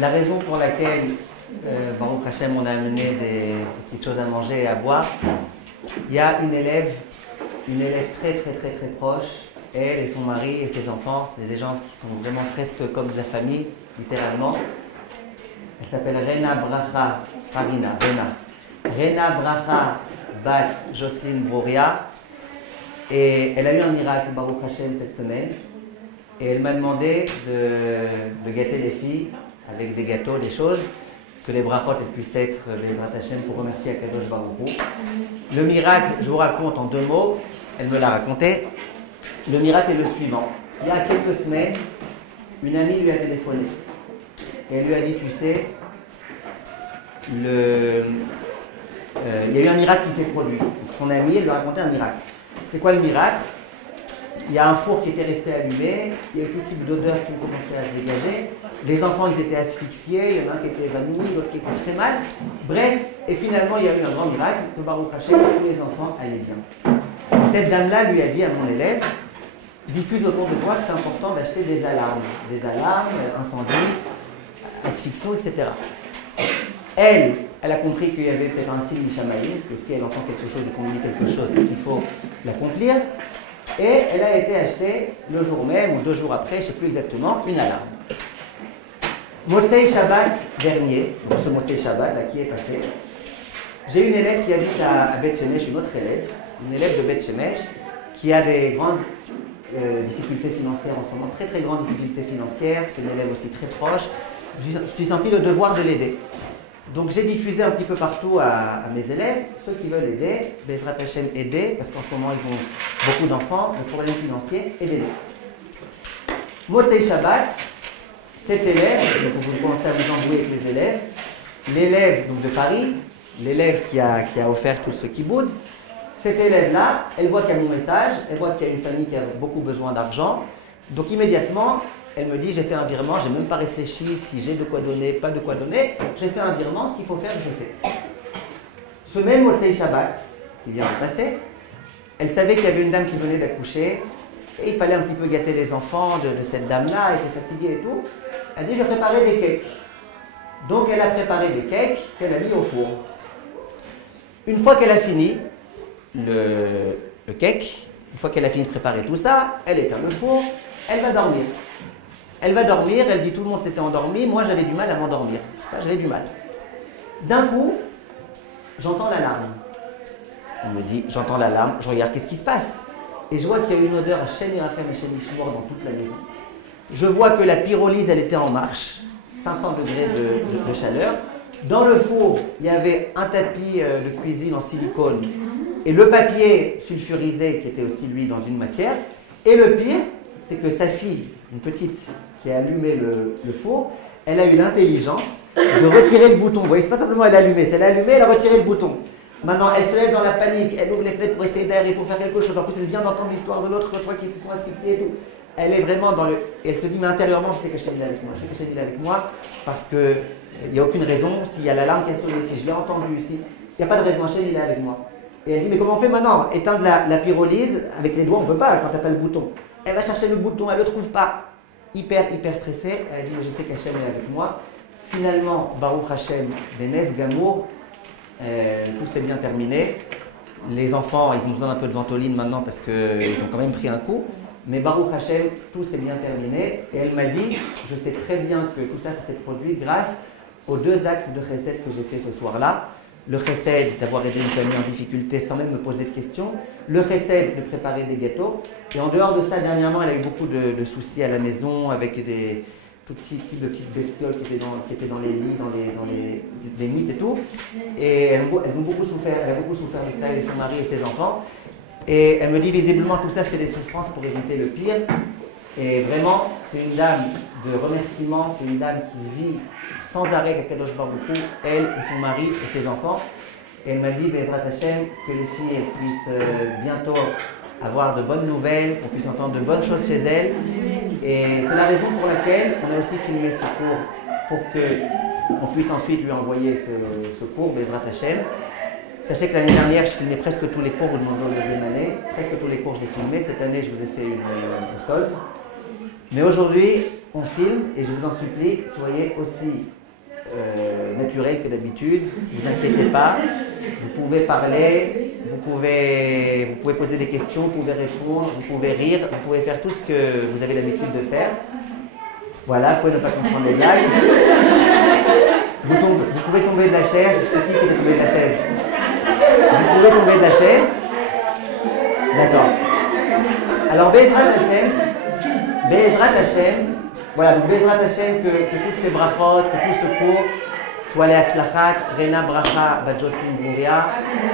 La raison pour laquelle, Baruch Hashem, on a amené des petites choses à manger et à boire, il y a une élève très proche, elle et son mari et ses enfants, c'est des gens qui sont vraiment presque comme de la famille, littéralement. Elle s'appelle Rena Bracha Farina, Rena Bracha Bat Jocelyne Broria, et elle a eu un miracle, Baruch Hashem, cette semaine, et elle m'a demandé de gâter les filles avec des gâteaux, des choses, que les brachot puissent être Bezrat Hashem pour remercier Akadosh Baruch Hu. Le miracle, je vous raconte en 2 mots, elle me l'a raconté. Le miracle est le suivant. Il y a quelques semaines, une amie lui a téléphoné. Et elle lui a dit, tu sais, il y a eu un miracle qui s'est produit. Son amie, elle lui a raconté un miracle. C'était quoi le miracle? Il y a un four qui était resté allumé, il y a eu tout type d'odeurs qui ont commencé à se dégager. Les enfants, ils étaient asphyxiés, il y en a un qui était évanoui, l'autre qui était très mal. Bref, et finalement, il y a eu un grand miracle, que Baruch Hashem, tous les enfants allaient bien. Et cette dame-là lui a dit à mon élève, diffuse autour de toi que c'est important d'acheter des alarmes, incendie, asphyxie, etc. Elle a compris qu'il y avait peut-être un signe Mishamaïm, que si elle entend quelque chose et qu'on lui dit quelque chose, c'est qu'il faut l'accomplir. Et elle a été achetée le jour même ou 2 jours après, je ne sais plus exactement, une alarme. Motzei Shabbat dernier, ce Motzei Shabbat là qui est passé, j'ai une élève qui habite à Beth Shemesh, une autre élève, une élève de Beth Shemesh, qui a des grandes difficultés financières en ce moment, très grandes difficultés financières, c'est une élève aussi très proche. Je me suis senti le devoir de l'aider. Donc j'ai diffusé un petit peu partout à mes élèves, ceux qui veulent aider, Bezrat Hashem aider, parce qu'en ce moment ils ont beaucoup d'enfants, le problème financier, aidez-les. Motzei Shabbat, cet élève, donc vous commencez à vous embrouiller avec les élèves, l'élève donc de Paris, l'élève qui a offert tout ce kiboud, cette élève-là, elle voit qu'il y a mon message, elle voit qu'il y a une famille qui a beaucoup besoin d'argent, donc immédiatement, elle me dit, j'ai fait un virement, j'ai même pas réfléchi si j'ai de quoi donner, pas de quoi donner. J'ai fait un virement, ce qu'il faut faire, je fais. Ce même Motzei Shabbat, qui vient de passer, elle savait qu'il y avait une dame qui venait d'accoucher, et il fallait un petit peu gâter les enfants de cette dame-là, elle était fatiguée et tout. Elle dit, je vais préparer des cakes. Donc elle a préparé des cakes qu'elle a mis au four. Une fois qu'elle a fini le cake, une fois qu'elle a fini de préparer tout ça, elle éteint le four, elle va dormir. Elle va dormir, elle dit tout le monde s'était endormi, moi j'avais du mal à m'endormir. J'avais du mal. D'un coup, j'entends l'alarme. On me dit, j'entends l'alarme, je regarde qu'est-ce qui se passe. Et je vois qu'il y a une odeur à Shem Yerachem et Shem Yishmor dans toute la maison. Je vois que la pyrolyse, elle était en marche, 500 degrés de chaleur. Dans le four, il y avait un tapis de cuisine en silicone et le papier sulfurisé qui était aussi lui dans une matière. Et le pire, c'est que sa fille, une petite qui a allumé le four, elle a eu l'intelligence de retirer le bouton. Vous voyez, c'est pas simplement elle a allumé, c'est elle a allumé, elle a retiré le bouton. Maintenant, elle se lève dans la panique, elle ouvre les fenêtres pour essayer d'aérer, pour faire quelque chose. En plus, elle vient d'entendre l'histoire de l'autre fois qui se sont asphyxiés et tout. Elle est vraiment dans le... Et elle se dit, mais intérieurement, je sais qu'Hachem est avec moi. Je sais qu'Hachem est avec moi parce qu'il n'y a aucune raison. S'il y a l'alarme qui a sonné, si je l'ai entendu ici, il n'y a pas de raison, Hachem est avec moi. Et elle dit, mais comment on fait maintenant? Éteindre la pyrolyse, avec les doigts, on ne peut pas quand tu n'as pas le bouton. Elle va chercher le bouton, elle ne le trouve pas. Hyper stressée. Elle dit, mais je sais qu'Hachem est avec moi. Finalement, Baruch Hashem, Benes Gamour, tout s'est bien terminé. Les enfants, ils ont besoin d'un peu de ventoline maintenant parce qu'ils ont quand même pris un coup. Mais Baruch Hashem, tout s'est bien terminé. Et elle m'a dit, je sais très bien que tout ça, ça s'est produit grâce aux 2 actes de chesed que j'ai fait ce soir-là. Le chesed d'avoir aidé une famille en difficulté sans même me poser de questions. Le chesed de préparer des gâteaux. Et en dehors de ça, dernièrement, elle a eu beaucoup de soucis à la maison avec tout type de petites bestioles qui étaient dans les lits, dans les mythes et tout. Et elles ont beaucoup souffert. Elle a beaucoup souffert de ça, et son mari et ses enfants. Et elle me dit visiblement tout ça c'était des souffrances pour éviter le pire. Et vraiment, c'est une dame de remerciement, c'est une dame qui vit sans arrêt avec Kadosh Baruch Hu, elle et son mari et ses enfants. Et elle m'a dit, Bezrat Hashem, que les filles elles puissent bientôt avoir de bonnes nouvelles, qu'on puisse entendre de bonnes choses chez elles. Et c'est la raison pour laquelle on a aussi filmé ce cours, pour qu'on puisse ensuite lui envoyer ce cours, Bezrat Hashem. Sachez que l'année dernière, je filmais presque tous les cours, vous demandez aux 2e année, presque tous les cours je les filmais. Cette année, je vous ai fait une solde. Mais aujourd'hui, on filme et je vous en supplie, soyez aussi naturel que d'habitude. Ne vous inquiétez pas. Vous pouvez parler, vous pouvez poser des questions, vous pouvez répondre, vous pouvez rire, vous pouvez faire tout ce que vous avez l'habitude de faire. Voilà, vous pouvez ne pas comprendre les blagues. Vous pouvez tomber de la chaise. C'est qui est tombé de la chaise? Vous pouvez tomber de la chaise. D'accord. Alors, Be'ezrat Hashem, voilà, donc Be'ezrat Hashem, que toutes ces brachot, que tout ce cours soit les Hatzlachat, Rena Bracha, bat Jocelyne Bouria,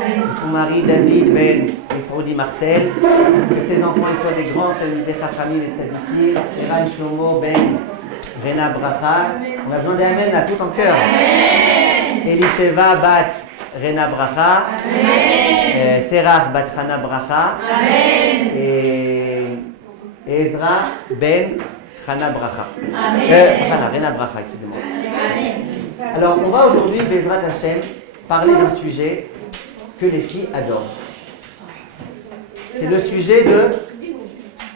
et son mari David Ben Esroudi Marcel, que ses enfants ils soient des grands Talmidei Chachamim et Tzadikim, Eran Shlomo Ben Rena Bracha. On a besoin d'Amen là, tout en cœur. Elisheva bat Rena Bracha, Serach bat Chana Bracha, et Ezra ben Chana Bracha. Rena Bracha, excusez-moi. Alors, on va aujourd'hui, Bezrat Hashem, parler d'un sujet que les filles adorent. C'est le sujet de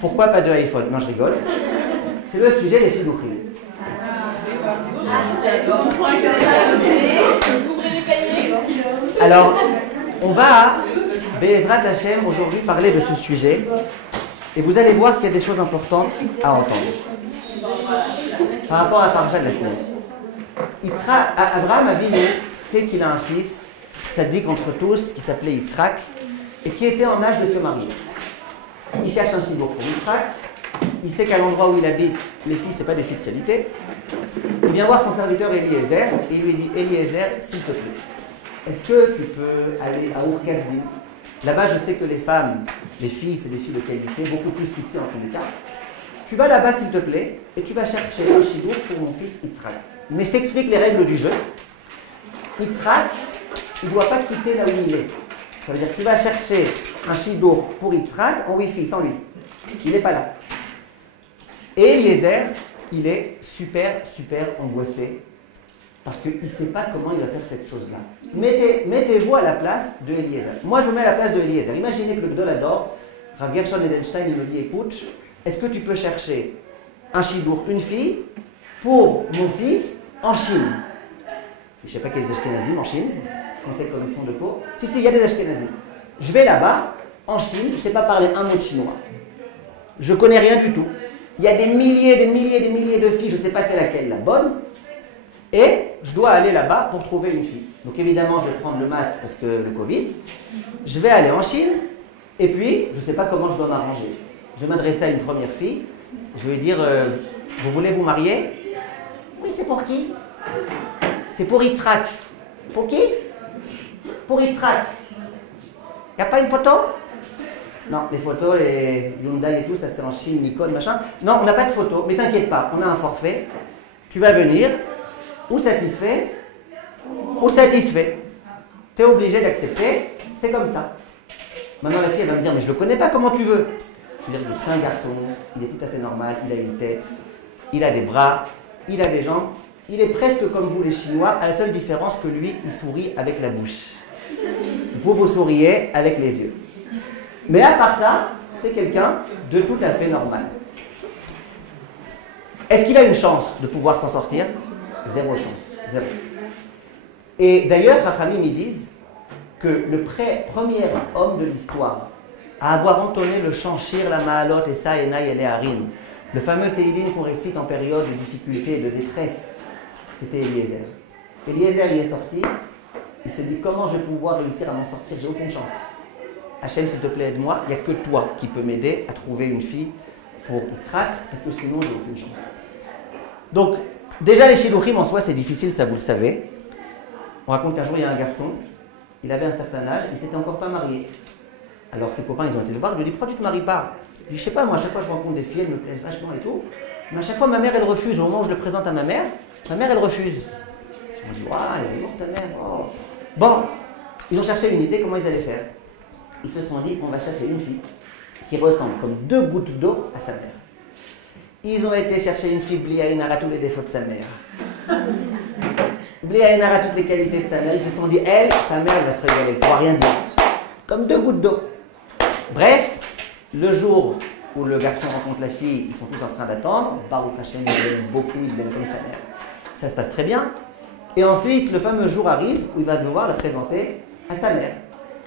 pourquoi pas de iPhone. Non, je rigole. C'est le sujet des shidduchim. Alors, on va, Bezrat Hashem, aujourd'hui parler de ce sujet. Et vous allez voir qu'il y a des choses importantes à entendre. Par rapport à la paracha de la semaine. Abraham Avinu sait qu'il a un fils, sadique entre tous, qui s'appelait Yitzhak, et qui était en âge de se marier. Il cherche un shidduch pour Yitzhak. Il sait qu'à l'endroit où il habite, les filles, ce n'est pas des filles de qualité. Il vient voir son serviteur Eliezer, et il lui dit, Eliezer, s'il te plaît, est-ce que tu peux aller à Ur-Kasdim? Là-bas, je sais que les femmes, les filles, c'est des filles de qualité, beaucoup plus qu'ici en tous les cas. Tu vas là-bas, s'il te plaît, et tu vas chercher un shidduch pour mon fils Yitzhak. Mais je t'explique les règles du jeu. Yitzhak, il ne doit pas quitter là où il est. Ça veut dire que tu vas chercher un shidduch pour Yitzhak en Wi-Fi, sans lui. Il n'est pas là. Et Eliezer, il est super angoissé. Parce qu'il ne sait pas comment il va faire cette chose-là. Mettez-vous à la place de Eliezer. Moi, je me mets à la place de Eliezer. Imaginez que le Gdol Ador, Rav Gershon Edelstein, il me dit, écoute, est-ce que tu peux chercher un shidduch, une fille, pour mon fils en Chine? Je ne sais pas qu'il y a des Ashkenazim en Chine, parce qu'on sait comme ils sont de peau. Si, il y a des Ashkenazim. Je vais là-bas, en Chine, je ne sais pas parler un mot de chinois. Je ne connais rien du tout. Il y a des milliers de filles, je ne sais pas c'est laquelle la bonne. Et je dois aller là-bas pour trouver une fille. Donc évidemment, je vais prendre le masque parce que le Covid. Je vais aller en Chine. Et puis, je ne sais pas comment je dois m'arranger. Je vais m'adresser à une première fille. Je vais lui dire, vous voulez vous marier? Oui, c'est pour qui? C'est pour Yitzhak. Pour qui? Pour Yitzhak. Il n'y a pas une photo? Non, les photos, les Hyundai et tout, ça c'est en Chine, Nikon, machin. Non, on n'a pas de photo, mais t'inquiète pas, on a un forfait. Tu vas venir, ou satisfait, ou satisfait. Tu es obligé d'accepter, c'est comme ça. Maintenant la fille, elle va me dire, mais je ne le connais pas, comment tu veux? Je veux dire, c'est un garçon, il est tout à fait normal, il a une tête, il a des bras, il a des jambes. Il est presque comme vous les Chinois, à la seule différence que lui, il sourit avec la bouche. Vous souriez avec les yeux. Mais à part ça, c'est quelqu'un de tout à fait normal. Est-ce qu'il a une chance de pouvoir s'en sortir? Zéro chance. Zéro. Et d'ailleurs, Chachamim, ils disent que le premier homme de l'histoire à avoir entonné le chant Shir la Ma'alot et Sa'enai et Harim, le fameux Teilim qu'on récite en période de difficulté et de détresse, c'était Eliezer. Eliezer y est sorti, il s'est dit comment je vais pouvoir réussir à m'en sortir, j'ai aucune chance. Hachem, s'il te plaît, aide-moi, il n'y a que toi qui peux m'aider à trouver une fille pour Yitzhak, parce que sinon j'ai aucune chance. Donc, déjà les shidduchim en soi c'est difficile, ça vous le savez. On raconte qu'un jour il y a un garçon, il avait un certain âge, il s'était encore pas marié. Alors ses copains ils ont été le voir, ils lui ont dit pourquoi tu ne te maries pas? Il dit je sais pas, moi à chaque fois je rencontre des filles, elles me plaisent vachement et tout, mais à chaque fois ma mère elle refuse, au moment où je le présente à ma mère elle refuse. Je me dis waouh, elle est morte ta mère. Oh. Bon, ils ont cherché une idée comment ils allaient faire. Ils se sont dit on va chercher une fille qui ressemble comme 2 gouttes d'eau à sa mère. Ils ont été chercher une fille Bli Aïn Hara tous les défauts de sa mère. Bli Aïn Hara toutes les qualités de sa mère. Ils se sont dit elle, sa mère elle va se régaler, elle ne pourra rien dire. Comme 2 gouttes d'eau. Bref, le jour où le garçon rencontre la fille, ils sont tous en train d'attendre. Baruch Hashem, il l'aime beaucoup, il l'aime comme sa mère. Ça se passe très bien. Et ensuite, le fameux jour arrive où il va devoir la présenter à sa mère.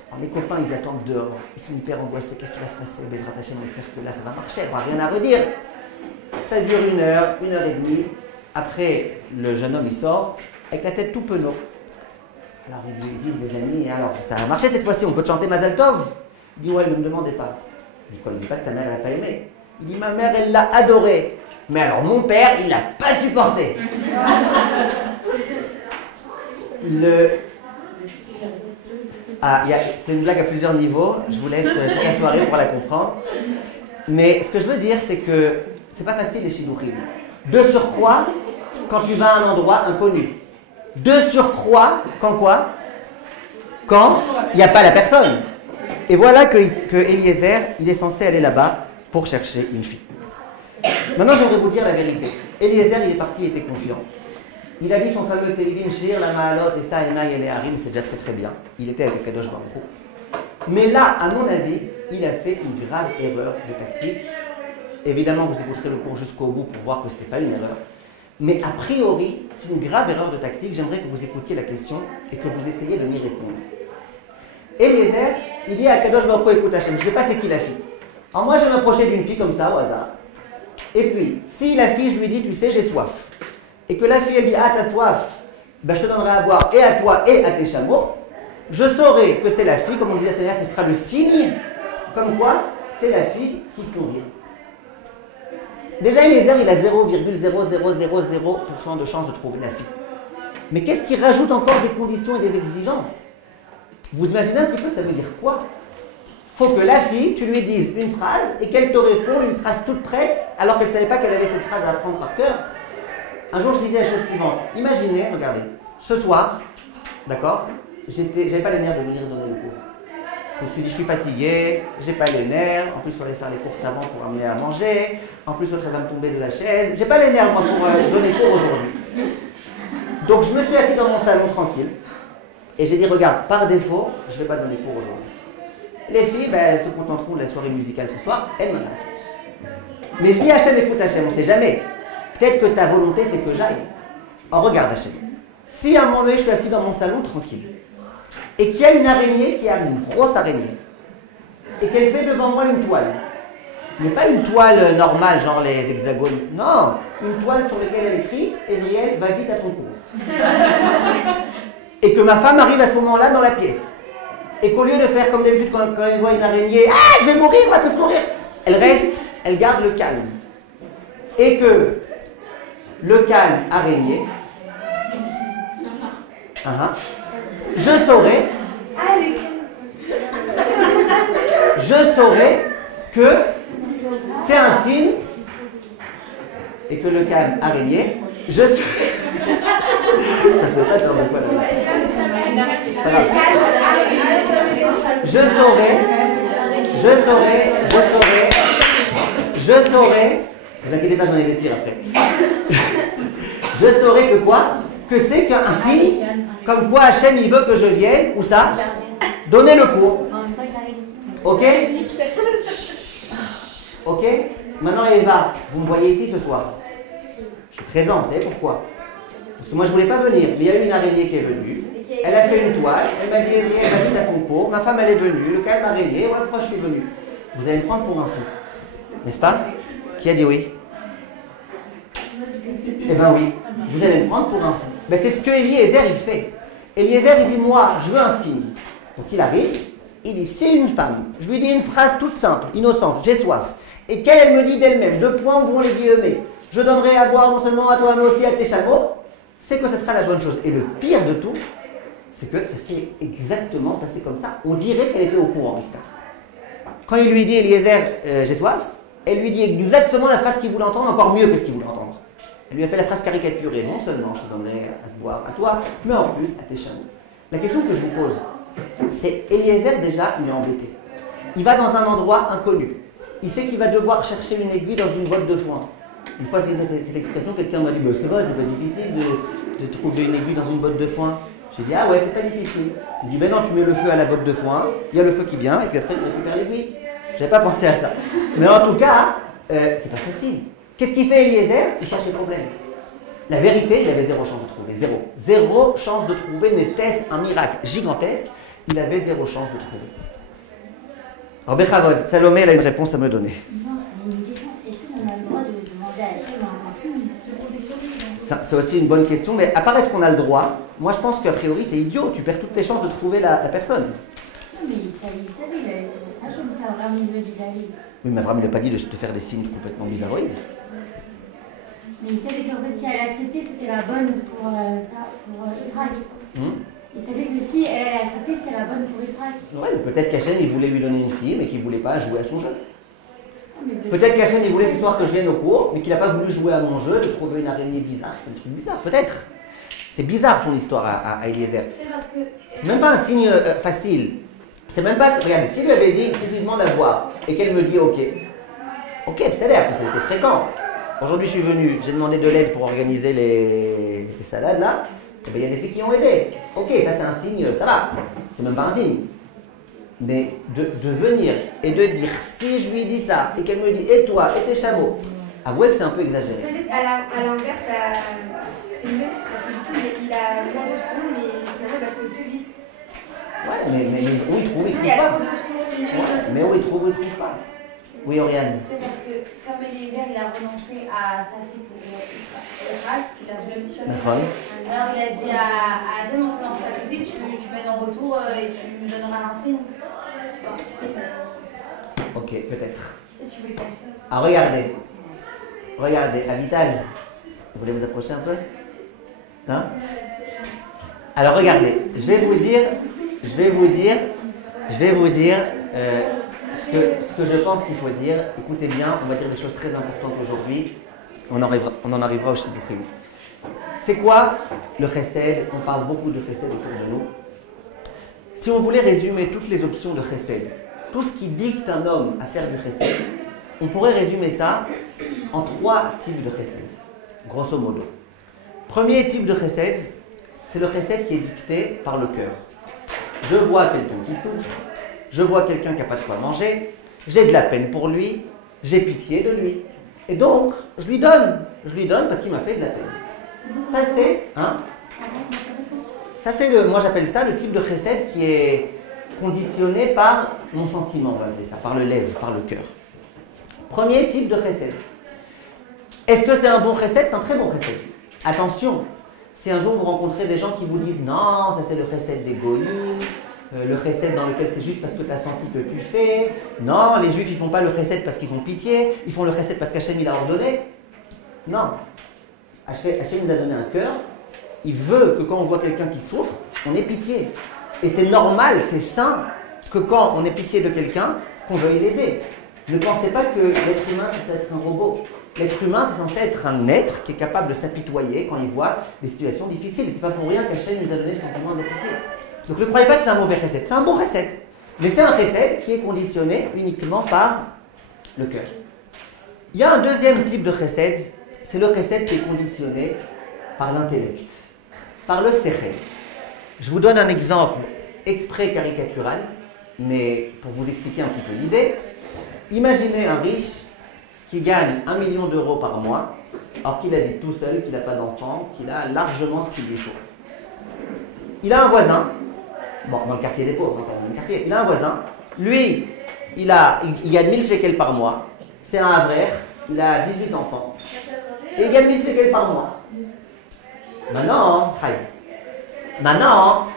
Alors, les copains, ils attendent dehors. Ils sont hyper angoissés. Qu'est-ce qui va se passer? Bezrat Hashem, j'espère que là, ça va marcher. Il n'y aura rien à redire. Ça dure 1 heure, 1 heure et demie. Après, le jeune homme, il sort avec la tête tout penaud. Alors, ils lui disent, les amis, alors, ça a marché cette fois-ci, on peut te chanter Mazal Tov? Il dit, ouais, ne me demandez pas. Il dit quoi? Ne me dis pas que ta mère, elle n'a pas aimé. Il dit, ma mère, elle l'a adoré. Mais alors, mon père, il l'a pas supporté. C'est une blague à plusieurs niveaux. Je vous laisse toute la soirée pour la comprendre. Mais ce que je veux dire, c'est que c'est pas facile les shidduchim. De surcroît, quand tu vas à un endroit inconnu. De surcroît, quand quoi? Quand il n'y a pas la personne. Et voilà que Eliezer, il est censé aller là-bas pour chercher une fille. Maintenant, j'aimerais vous dire la vérité. Eliezer, il est parti, il était confiant. Il a dit son fameux Teilim Shir, la Ma'alot, et ça, Enay, et Harim, c'est déjà très très bien. Il était avec Kadosh Baruch Hu. Mais là, à mon avis, il a fait une grave erreur de tactique. Évidemment, vous écouterez le cours jusqu'au bout pour voir que ce n'était pas une erreur. Mais a priori, c'est une grave erreur de tactique. J'aimerais que vous écoutiez la question et que vous essayiez de m'y répondre. Eliezer, il dit à Kadosh Baruch Hu, écoute Hachem, je ne sais pas c'est qui la fille. Alors moi, je vais m'approcher d'une fille comme ça, au hasard. Et puis, si la fille, je lui dis, tu sais, j'ai soif. Et que la fille, elle dit, ah, t'as soif, ben, je te donnerai à boire et à toi et à tes chameaux. Je saurai que c'est la fille, comme on disait à ce sera le signe, comme quoi c'est la fille qui te convient. Déjà, Eliezer, il a 0,0000% de chance de trouver la fille. Mais qu'est-ce qui rajoute encore des conditions et des exigences? Vous imaginez un petit peu, ça veut dire quoi? Faut que la fille, tu lui dises une phrase et qu'elle te réponde une phrase toute prête alors qu'elle ne savait pas qu'elle avait cette phrase à apprendre par cœur. Un jour, je disais la chose suivante. Imaginez, regardez, ce soir, d'accord, j'avais pas les nerfs de venir donner le cours. Je me suis dit, je suis fatigué, j'ai pas les nerfs, en plus, il faut aller faire les courses avant pour amener à manger, en plus, l'autre, elle va me tomber de la chaise. J'ai pas les nerfs, moi, pour donner cours aujourd'hui. Donc, je me suis assis dans mon salon tranquille et j'ai dit, regarde, par défaut, je ne vais pas donner cours aujourd'hui. Les filles, ben, elles se contenteront de la soirée musicale ce soir, elles me laissent. Mais je dis Hachem, écoute Hachem, on ne sait jamais. Peut-être que ta volonté, c'est que j'aille. Oh, regarde Hachem. Si à un moment donné, je suis assis dans mon salon tranquille, et qu'il y a une araignée qui arrive, une grosse araignée, et qu'elle fait devant moi une toile, mais pas une toile normale, genre les hexagones, non, une toile sur laquelle elle écrit « Ezriel, va vite à ton cours ». Et que ma femme arrive à ce moment-là dans la pièce. Et qu'au lieu de faire comme d'habitude quand elle voit une araignée, « Ah, je vais mourir, on va tous mourir !» Elle reste, elle garde le calme. Et que le calme araignée, je saurais que c'est un signe, et que le calme araignée, je saurais... Ça se fait pas dans le fois là. Je saurais, ne vous inquiétez pas, j'en ai des pires après. Je saurais que quoi? Que c'est qu'un signe, comme quoi Hachem il veut que je vienne, où ça? Donner le cours. Ok? Ok? Maintenant Eva, vous me voyez ici ce soir. Je suis présent, vous savez pourquoi? Parce que moi je voulais pas venir, mais il y a eu une araignée qui est venue. Elle a fait une toile, elle m'a dit elle va vite à ton cours. Ma femme elle est venue, le calme araignée, ouais, pourquoi je suis venu? Vous allez me prendre pour un fou, n'est-ce pas? Qui a dit oui? Eh bien oui, vous allez me prendre pour un fou. Ben, c'est ce que Eliezer il fait. Eliezer il dit moi je veux un signe. Donc il arrive, il dit c'est une femme. Je lui dis une phrase toute simple, innocente, j'ai soif. Et qu'elle elle me dit d'elle-même, 2 points ouvrons les guillemets. Je donnerai à boire non seulement à toi mais aussi à tes chameaux. C'est que ce sera la bonne chose. Et le pire de tout, c'est que ça s'est exactement passé comme ça. On dirait qu'elle était au courant, Rivka. Quand il lui dit Eliezer, j'ai soif, elle lui dit exactement la phrase qu'il voulait entendre, encore mieux que ce qu'il voulait entendre. Elle lui a fait la phrase caricaturée, non seulement je te donnerai à boire à toi, mais en plus à tes chameaux. La question que je vous pose, c'est Eliezer déjà, il est embêté. Il va dans un endroit inconnu. Il sait qu'il va devoir chercher une aiguille dans une boîte de foin. Une fois que j'ai dit cette expression, quelqu'un m'a dit bah, c'est vrai, c'est pas difficile de trouver une aiguille dans une botte de foin. J'ai dit ah ouais, c'est pas difficile. Il dit ben non, tu mets le feu à la botte de foin, il y a le feu qui vient, et puis après tu récupères l'aiguille. J'avais pas pensé à ça. Mais en tout cas, c'est pas facile. Qu'est-ce qu'il fait Eliezer? Il cherche les problèmes. La vérité, il avait zéro chance de trouver. Zéro. Zéro chance de trouver, n'était-ce un miracle gigantesque. Il avait zéro chance de trouver. Alors, Bechavod, Salomé, elle a une réponse à me donner. Non, c'est une question. Est-ce qu'on a le droit de demander à Hachem un signe de protection? C'est aussi une bonne question, mais à part est-ce qu'on a le droit, moi je pense qu'a priori c'est idiot, tu perds toutes tes chances de trouver la personne. Non, mais il savait, il avait ça, comme ça, vraiment, il veut dire d'aller. Oui, mais Abraham, il n'a pas dit de faire des signes complètement bizarroïdes. Mais il savait qu'en fait, si elle acceptait, c'était la bonne pour Israël. Il savait que si elle allait accepter, c'était la bonne pour Israël. Ouais, peut-être qu'Hachem, il voulait lui donner une fille, mais qu'il ne voulait pas jouer à son jeu. Non, Peut-être qu'Hachem, il voulait ce soir que je vienne au cours, mais qu'il n'a pas voulu jouer à mon jeu, de trouver une araignée bizarre, un truc bizarre, peut-être. C'est bizarre son histoire à Eliezer. C'est même pas un signe facile. C'est même pas. Regarde, si lui avait dit, si je lui demande à voir, et qu'elle me dit ok, c'est fréquent. Aujourd'hui, je suis venu, j'ai demandé de l'aide pour organiser les salades là. Et bien, il y a des filles qui ont aidé. Ok, ça c'est un signe, ça va. C'est même pas un signe. Mais de venir et de dire, si je lui dis ça, et qu'elle me dit, et toi, et tes chameaux, avouez que c'est un peu exagéré. Peut-être à l'inverse, c'est mieux, parce que du coup, il a moins de son, mais finalement, il va trouver plus vite. Ouais, mais où il trouve, il Il y trouve a pas. trop de sons, c'est mieux. Ouais, mais où il trouve pas. Oui, Oriane. Parce que comme Eliezer, il a renoncé à sa fille pour Efrat, il a voulu choisir. D'accord. Alors il a dit à Hachem, en faisant sacrifice, tu m'aides en retour et tu me donneras un signe. Ok, peut-être. Et tu veux ça. Ah, regardez, Avital, vous voulez vous approcher un peu? Hein? Alors regardez, je vais vous dire ce que je pense qu'il faut dire. Écoutez bien, on va dire des choses très importantes aujourd'hui. On en arrivera au Shidduchim. C'est quoi le chesed? On parle beaucoup de chesed autour de nous. Si on voulait résumer toutes les options de chesed, tout ce qui dicte un homme à faire du chesed, on pourrait résumer ça en 3 types de chesed, grosso modo. Premier type de chesed, c'est le chesed qui est dicté par le cœur. Je vois quelqu'un qui souffre, je vois quelqu'un qui n'a pas de quoi manger, j'ai de la peine pour lui, j'ai pitié de lui. Et donc, je lui donne parce qu'il m'a fait de la peine. Ça c'est moi j'appelle ça le type de chesed qui est conditionné par mon sentiment, on va appeler ça, par le lève, par le cœur. Premier type de chesed. Est-ce que c'est un bon chesed? C'est un très bon chesed. Attention, si un jour vous rencontrez des gens qui vous disent non, ça c'est le chesed des goïms, le chesed dans lequel c'est juste parce que tu as senti que tu fais, non, les juifs ils font pas le chesed parce qu'ils ont pitié, ils font le chesed parce qu'Hachem il a ordonné. Non, Hachem nous a donné un cœur, il veut que quand on voit quelqu'un qui souffre, on ait pitié. Et c'est normal, c'est sain que quand on ait pitié de quelqu'un, qu'on veuille l'aider. Ne pensez pas que l'être humain c'est censé être un robot. L'être humain, c'est censé être un être qui est capable de s'apitoyer quand il voit des situations difficiles. C'est pas pour rien qu'Hachem nous a donné le sentiment de pitié. Donc ne croyez pas que c'est un mauvais recette, c'est un bon recette. Mais c'est un recette qui est conditionné uniquement par le cœur. Il y a un deuxième type de recette, c'est le recette qui est conditionné par l'intellect, par le sechel. Je vous donne un exemple exprès caricatural, mais pour vous expliquer un petit peu l'idée. Imaginez un riche qui gagne 1 million d'euros par mois, alors qu'il habite tout seul, qu'il n'a pas d'enfant, qu'il a largement ce qu'il lui faut. Il a un voisin, bon, dans le quartier des pauvres, dans le même quartier, il a un voisin, lui, il gagne 1000 shekels par mois, c'est un havraire, il a 18 enfants, et il gagne 1000 shekels par mois. Maintenant,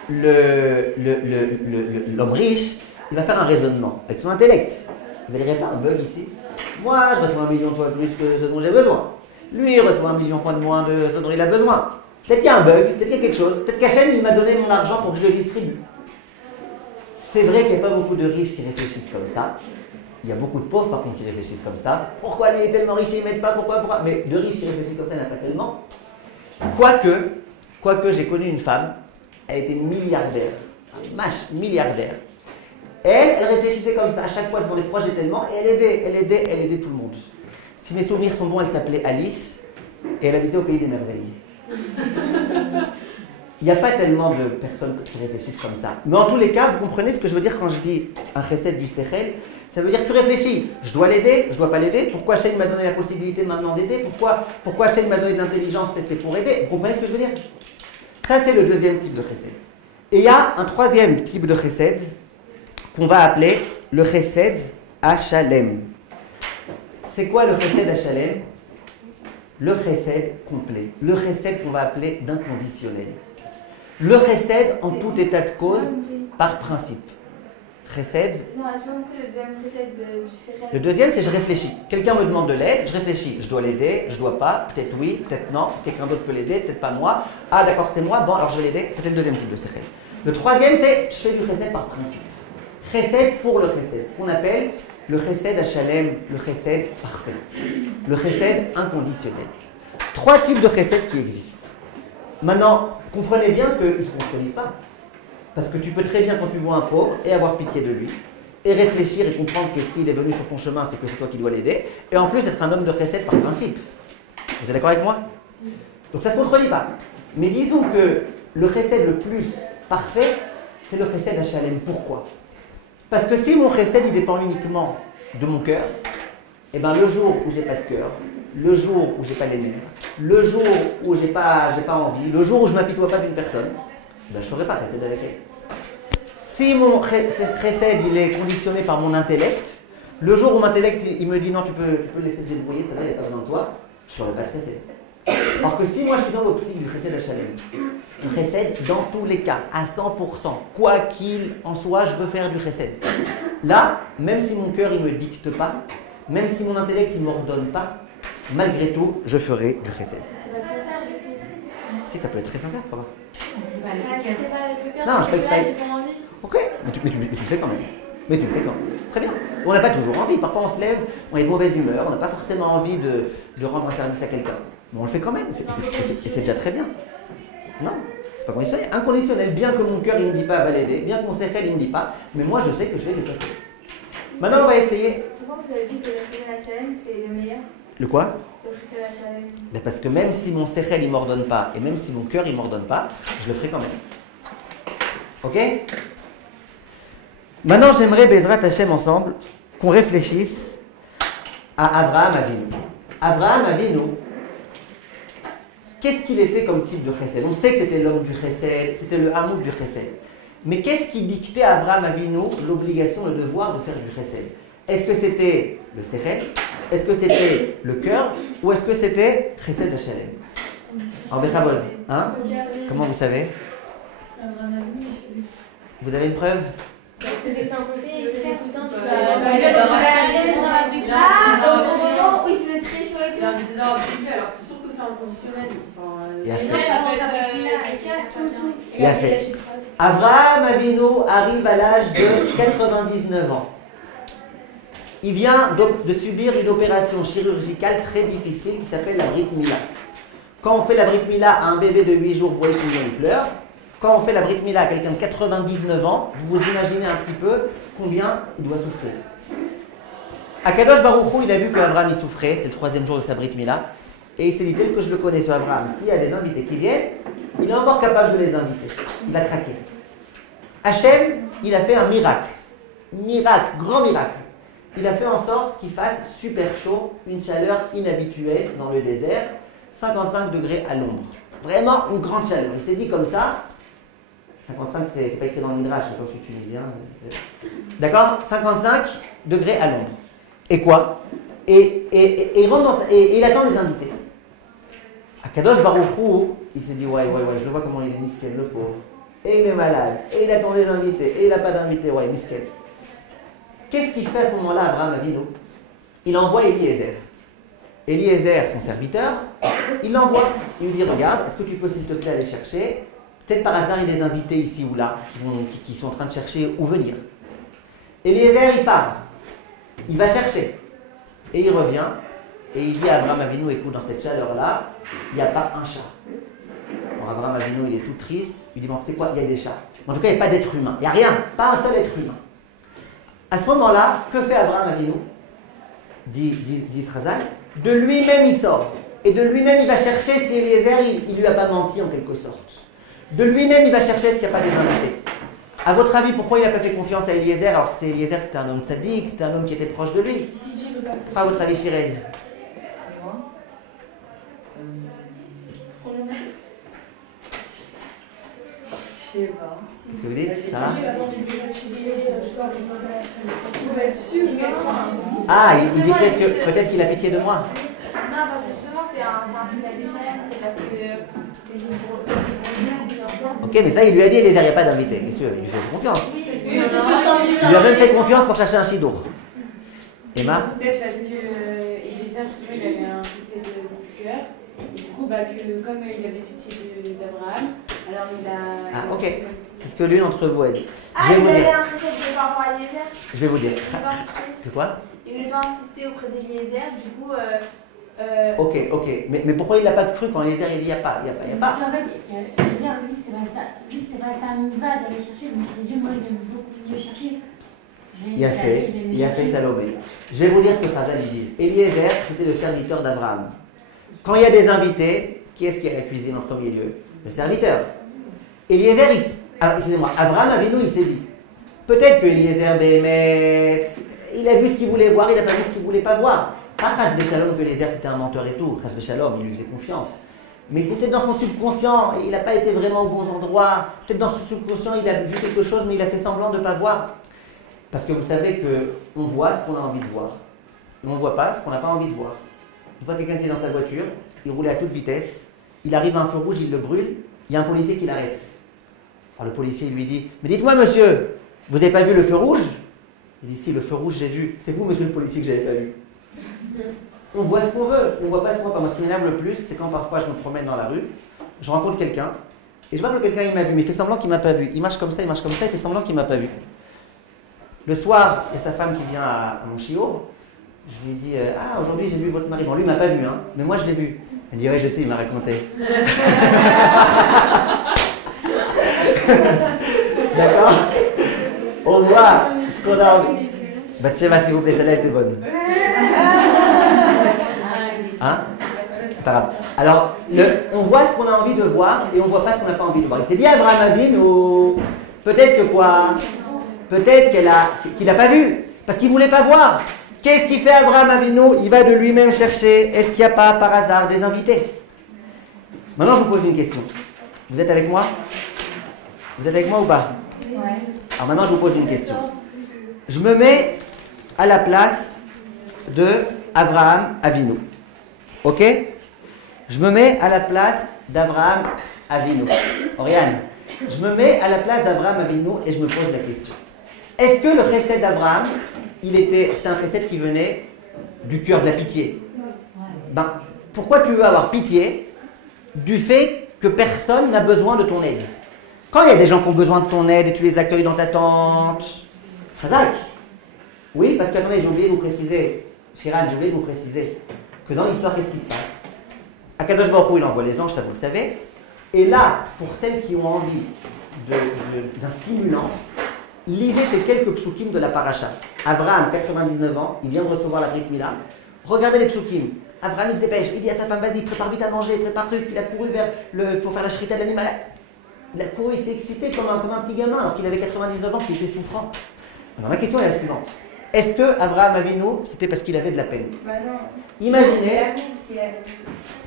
l'homme riche, il va faire un raisonnement avec son intellect. Vous verrez pas un bug ici? Moi, je reçois 1 million de fois plus que ce dont j'ai besoin. Lui, il reçoit 1 million de fois de moins de ce dont il a besoin. Peut-être qu'il y a un bug, peut-être qu'il y a quelque chose. Peut-être qu'Hachem, il m'a donné mon argent pour que je le distribue. C'est vrai qu'il n'y a pas beaucoup de riches qui réfléchissent comme ça. Il y a beaucoup de pauvres, par contre, qui réfléchissent comme ça. Pourquoi lui est tellement riche et il ne m'aide pas? Pourquoi? Mais de riches qui réfléchissent comme ça, il n'y en a pas tellement. Quoique j'ai connu une femme, elle était milliardaire. Milliardaire. Elle réfléchissait comme ça, à chaque fois devant des projets tellement, et elle aidait tout le monde. Si mes souvenirs sont bons, elle s'appelait Alice, et elle habitait au pays des merveilles. Il n'y a pas tellement de personnes qui réfléchissent comme ça. Mais en tous les cas, vous comprenez ce que je veux dire quand je dis un chesed du sechel? Ça veut dire que tu réfléchis. Je dois l'aider, je dois pas l'aider. Pourquoi Hachem m'a donné la possibilité maintenant d'aider? Pourquoi Hachem m'a donné de l'intelligence? Peut-être c'est pour aider. Vous comprenez ce que je veux dire? Ça, c'est le deuxième type de chesed. Et il y a un troisième type de chesed qu'on va appeler le chesed Hashalem. C'est quoi le chesed Hashalem? Le chesed complet. Le chesed qu'on va appeler d'inconditionnel. Le chesed en tout état de cause par principe. Chesed. Non, je pas compris le deuxième chesed du Sérel. Le deuxième, c'est je réfléchis. Quelqu'un me demande de l'aide, je réfléchis. Je dois l'aider, je dois pas, peut-être oui, peut-être non, quelqu'un d'autre peut l'aider, peut-être pas moi. Ah d'accord, c'est moi, bon alors je vais l'aider. Ça c'est le deuxième type de chesed. Le troisième, c'est je fais du chesed par principe. Chesed pour le chesed, ce qu'on appelle le chesed Hashalem, le chesed parfait. Le chesed inconditionnel. Trois types de chesed qui existent. Maintenant, comprenez bien qu'ils ne se contredisent pas. Parce que tu peux très bien, quand tu vois un pauvre, et avoir pitié de lui, et réfléchir et comprendre que s'il est venu sur ton chemin, c'est que c'est toi qui dois l'aider, et en plus être un homme de chesed par principe. Vous êtes d'accord avec moi? Donc ça ne se contredit pas. Mais disons que le chesed le plus parfait, c'est le chesed Hashalem. Pourquoi? Parce que si mon chesed, il dépend uniquement de mon cœur, et bien le jour où j'ai pas de cœur, le jour où j'ai pas les nerfs, le jour où j'ai pas envie, le jour où je m'apitoie pas d'une personne, ben je ne ferai pas chesed avec elle. Si mon chesed il est conditionné par mon intellect, le jour où mon intellect il me dit non tu peux laisser se débrouiller, ça va, il n'y a pas besoin de toi, je ne ferai pas de chesed. Alors que si moi je suis dans l'optique du chesed Hashalem, le chesed dans tous les cas, à 100%, quoi qu'il en soit, je veux faire du chesed. Là, même si mon cœur il me dicte pas, même si mon intellect il m'ordonne pas, malgré tout, je ferai du chesed. C'est pas sincère du coup. Si, ça peut être très sincère, pas. C'est pas le Ah, cœur. c'est pas avec le cœur. Non, je peux c'est que là, expliquer. j'ai pas envie. Ok, mais tu le fais quand même. Mais tu le fais quand même. Très bien. On n'a pas toujours envie. Parfois on se lève, on est de mauvaise humeur, on n'a pas forcément envie de rendre un service à quelqu'un. Mais on le fait quand même. Et c'est déjà très bien. Non, c'est pas conditionnel. Inconditionnel, bien que mon cœur il ne me dit pas va l'aider, bien que mon cercle il ne me dit pas, mais moi je sais que je vais le faire. Maintenant on va essayer. Pourquoi vous avez dit que le chesed Hashalem c'est le meilleur? Le quoi? Le chesed Hashalem. Ben parce que même si mon cercle il m'ordonne pas, et même si mon cœur il m'ordonne pas, je le ferai quand même. Ok? Maintenant, j'aimerais, Bezrat Hashem, ensemble, qu'on réfléchisse à Abraham Avinu. Abraham Avinu, qu'est-ce qu'il était comme type de chesed? On sait que c'était l'homme du chesed, c'était le hamoud du chesed. Mais qu'est-ce qui dictait à Abraham Avinu l'obligation, le devoir de faire du chesed? Est-ce que c'était le sechel? Est-ce que c'était le cœur? Ou est-ce que c'était chesed Hashalem? En Bechavod, hein? Comment vous savez? Vous avez une preuve? Il faisait sans compter, il faisait tout le temps. Au moment où il faisait très chaud et tout. Alors c'est sûr que c'est inconditionnel. Il a fait. Tout. Il a fait. Abraham Avinu arrive à l'âge de 99 ans. Il vient de subir une opération chirurgicale très difficile qui s'appelle la Brit Mila. Quand on fait la Brit Mila à un bébé de 8 jours, vous voyez combien il pleure. Quand on fait la Brit Mila à quelqu'un de 99 ans, vous vous imaginez un petit peu combien il doit souffrir. Akadosh Baruch Hu, il a vu qu'Abraham il souffrait, c'est le 3e jour de sa Brit Mila, et il s'est dit, tel que je le connais sur Abraham, s'il y a des invités qui viennent, il est encore capable de les inviter. Il va craquer. Hachem, il a fait un miracle. Miracle, grand miracle. Il a fait en sorte qu'il fasse super chaud, une chaleur inhabituelle dans le désert, 55 degrés à l'ombre. Vraiment une grande chaleur. Il s'est dit comme ça, 55 c'est pas écrit dans le Midrash, quand je suis tunisien. D'accord? 55 degrés à l'ombre. Et quoi? Et il rentre dans et il attend les invités. Akadosh Baruch Hu, il s'est dit ouais, je le vois comment il est misken, le pauvre. Et il est malade, et il attend les invités, et il n'a pas d'invités, ouais, misken. Qu'est-ce qu'il fait à ce moment-là, Abraham Avinu? Il envoie Eliezer. Eliezer, son serviteur, il l'envoie. Il lui dit, regarde, est-ce que tu peux s'il te plaît aller chercher? Peut-être par hasard, il y a des invités ici ou là qui sont en train de chercher où venir. Eliezer, il part. Il va chercher. Et il revient. Et il dit à Abraham Avinu, écoute, dans cette chaleur-là, il n'y a pas un chat. Alors Abraham Avinu, il est tout triste. Il dit, bon, tu sais quoi, il y a des chats. En tout cas, il n'y a pas d'être humain. Il n'y a rien, pas un seul être humain. À ce moment-là, que fait Abraham Avinu? Dit Israël, de lui-même il sort. Et de lui-même il va chercher si Eliezer il lui a pas menti en quelque sorte. De lui-même il va chercher ce qu'il n'y a pas des invités. À votre avis, pourquoi il n'a pas fait confiance à Eliezer alors que c'était Eliezer, c'était un homme sadique, c'était un homme qui était proche de lui? À votre avis, Chirel? Son nom. Je sais pas. Ce que vous dites, ça va? Ah, il dit peut-être qu'il a pitié de moi. Non, parce que justement, c'est un truc à déchirer, c'est parce que c'est une grosse. Ok, mais ça, il lui a dit Eliezer, il n'y a pas d'invité. Bien sûr, il lui fait confiance. Il Il lui a même fait confiance pour chercher un chidour. Emma? Peut-être parce que Eliezer, justement, il avait un procès de cœur. Et du coup, comme il avait pitié d'Abraham, alors il a. Ah, ok. C'est ce que l'une d'entre vous a dit. Ah, Je vais il vous avait dire. un recette de par rapport à Eliezer. Je vais vous dire. Il va insister. Que quoi? Il va insister auprès d'Eliezer, du coup. Ok. Mais pourquoi il n'a pas cru quand Eliezer il dit il n'y a pas? En fait, Eliezer, lui, c'était pas sa mitzvah d'aller chercher. Donc, il s'est dit, moi, je vais beaucoup mieux chercher. Il a fait Salomé. Je vais vous dire ce que Chazal ils disent. Eliezer, c'était le serviteur d'Abraham. Quand il y a des invités, qui est-ce qui est à la cuisine en premier lieu? Le serviteur. Eliezer, excusez-moi, Abraham Avinu, il s'est dit, peut-être que Eliezer, Béhémet, il a vu ce qu'il voulait voir, il n'a pas vu ce qu'il ne voulait pas voir. Pas Chas Veshalom que Eliezer c'était un menteur et tout, Chas Veshalom, il lui faisait confiance. Mais c'était dans son subconscient, il n'a pas été vraiment aux bons endroits. Peut-être dans son subconscient, il a vu quelque chose, mais il a fait semblant de ne pas voir. Parce que vous savez qu'on voit ce qu'on a envie de voir. Et on ne voit pas ce qu'on n'a pas envie de voir. Une fois quelqu'un qui est dans sa voiture, il roulait à toute vitesse, il arrive à un feu rouge, il le brûle, il y a un policier qui l'arrête. Alors le policier lui dit, mais dites-moi monsieur, vous n'avez pas vu le feu rouge? Il dit, si, le feu rouge j'ai vu. C'est vous monsieur le policier que j'avais pas vu. On voit ce qu'on veut, on ne voit pas ce qu'on voit pas. Moi ce qui m'énerve le plus, c'est quand parfois je me promène dans la rue, je rencontre quelqu'un, et je vois que quelqu'un il m'a vu, mais il fait semblant qu'il ne m'a pas vu. Il marche comme ça, il fait semblant qu'il ne m'a pas vu. Le soir, il y a sa femme qui vient à mon chiot. Je lui dis, ah, aujourd'hui j'ai vu votre mari. Bon, lui, il ne m'a pas vu, hein, mais moi, je l'ai vu. Elle dit, ouais, je sais, il m'a raconté. D'accord? On voit ce qu'on a envie. Bathsheba, s'il vous plaît, celle-là était bonne. Hein? C'est pas grave. Alors, on voit ce qu'on a envie de voir et on ne voit pas ce qu'on n'a pas envie de voir. Il s'est dit, Abraham Avinu, peut-être que quoi? Peut-être qu'il n'a pas vu, parce qu'il ne voulait pas voir. Qu'est-ce qu'il fait Abraham Avinu? Il va de lui-même chercher, est-ce qu'il n'y a pas par hasard des invités? Maintenant je vous pose une question. Vous êtes avec moi? Vous êtes avec moi ou pas? Ouais. Alors maintenant je vous pose une question. Je me mets à la place de Abraham Avinu. Ok? Je me mets à la place d'Abraham Avinu. Oriane, je me mets à la place d'Abraham Avinu et je me pose la question. Est-ce que le chesed d'Abraham, c'était un chesed qui venait du cœur de la pitié? Ben, pourquoi tu veux avoir pitié du fait que personne n'a besoin de ton aide? Quand il y a des gens qui ont besoin de ton aide et tu les accueilles dans ta tente, Chazak. Oui, parce qu'attendez, j'ai oublié de vous préciser, Shiran, j'ai oublié de vous préciser que dans l'histoire, qu'est-ce qui se passe? Akadosh Baruch Hu, il envoie les anges, ça vous le savez. Et là, pour celles qui ont envie d'un stimulant, lisez ces quelques psukim de la paracha. Abraham, 99 ans, il vient de recevoir la Brit Mila. Regardez les psukim. Abraham, il se dépêche. Il dit à sa femme, vas-y, prépare vite à manger, prépare truc. Il a couru pour faire la shrita de l'animal. Il a couru, il s'est excité comme un petit gamin, alors qu'il avait 99 ans, qu'il était souffrant. Alors ma question est la suivante. Est-ce que Abraham Avinu, c'était parce qu'il avait de la peine? Bah non. Imaginez.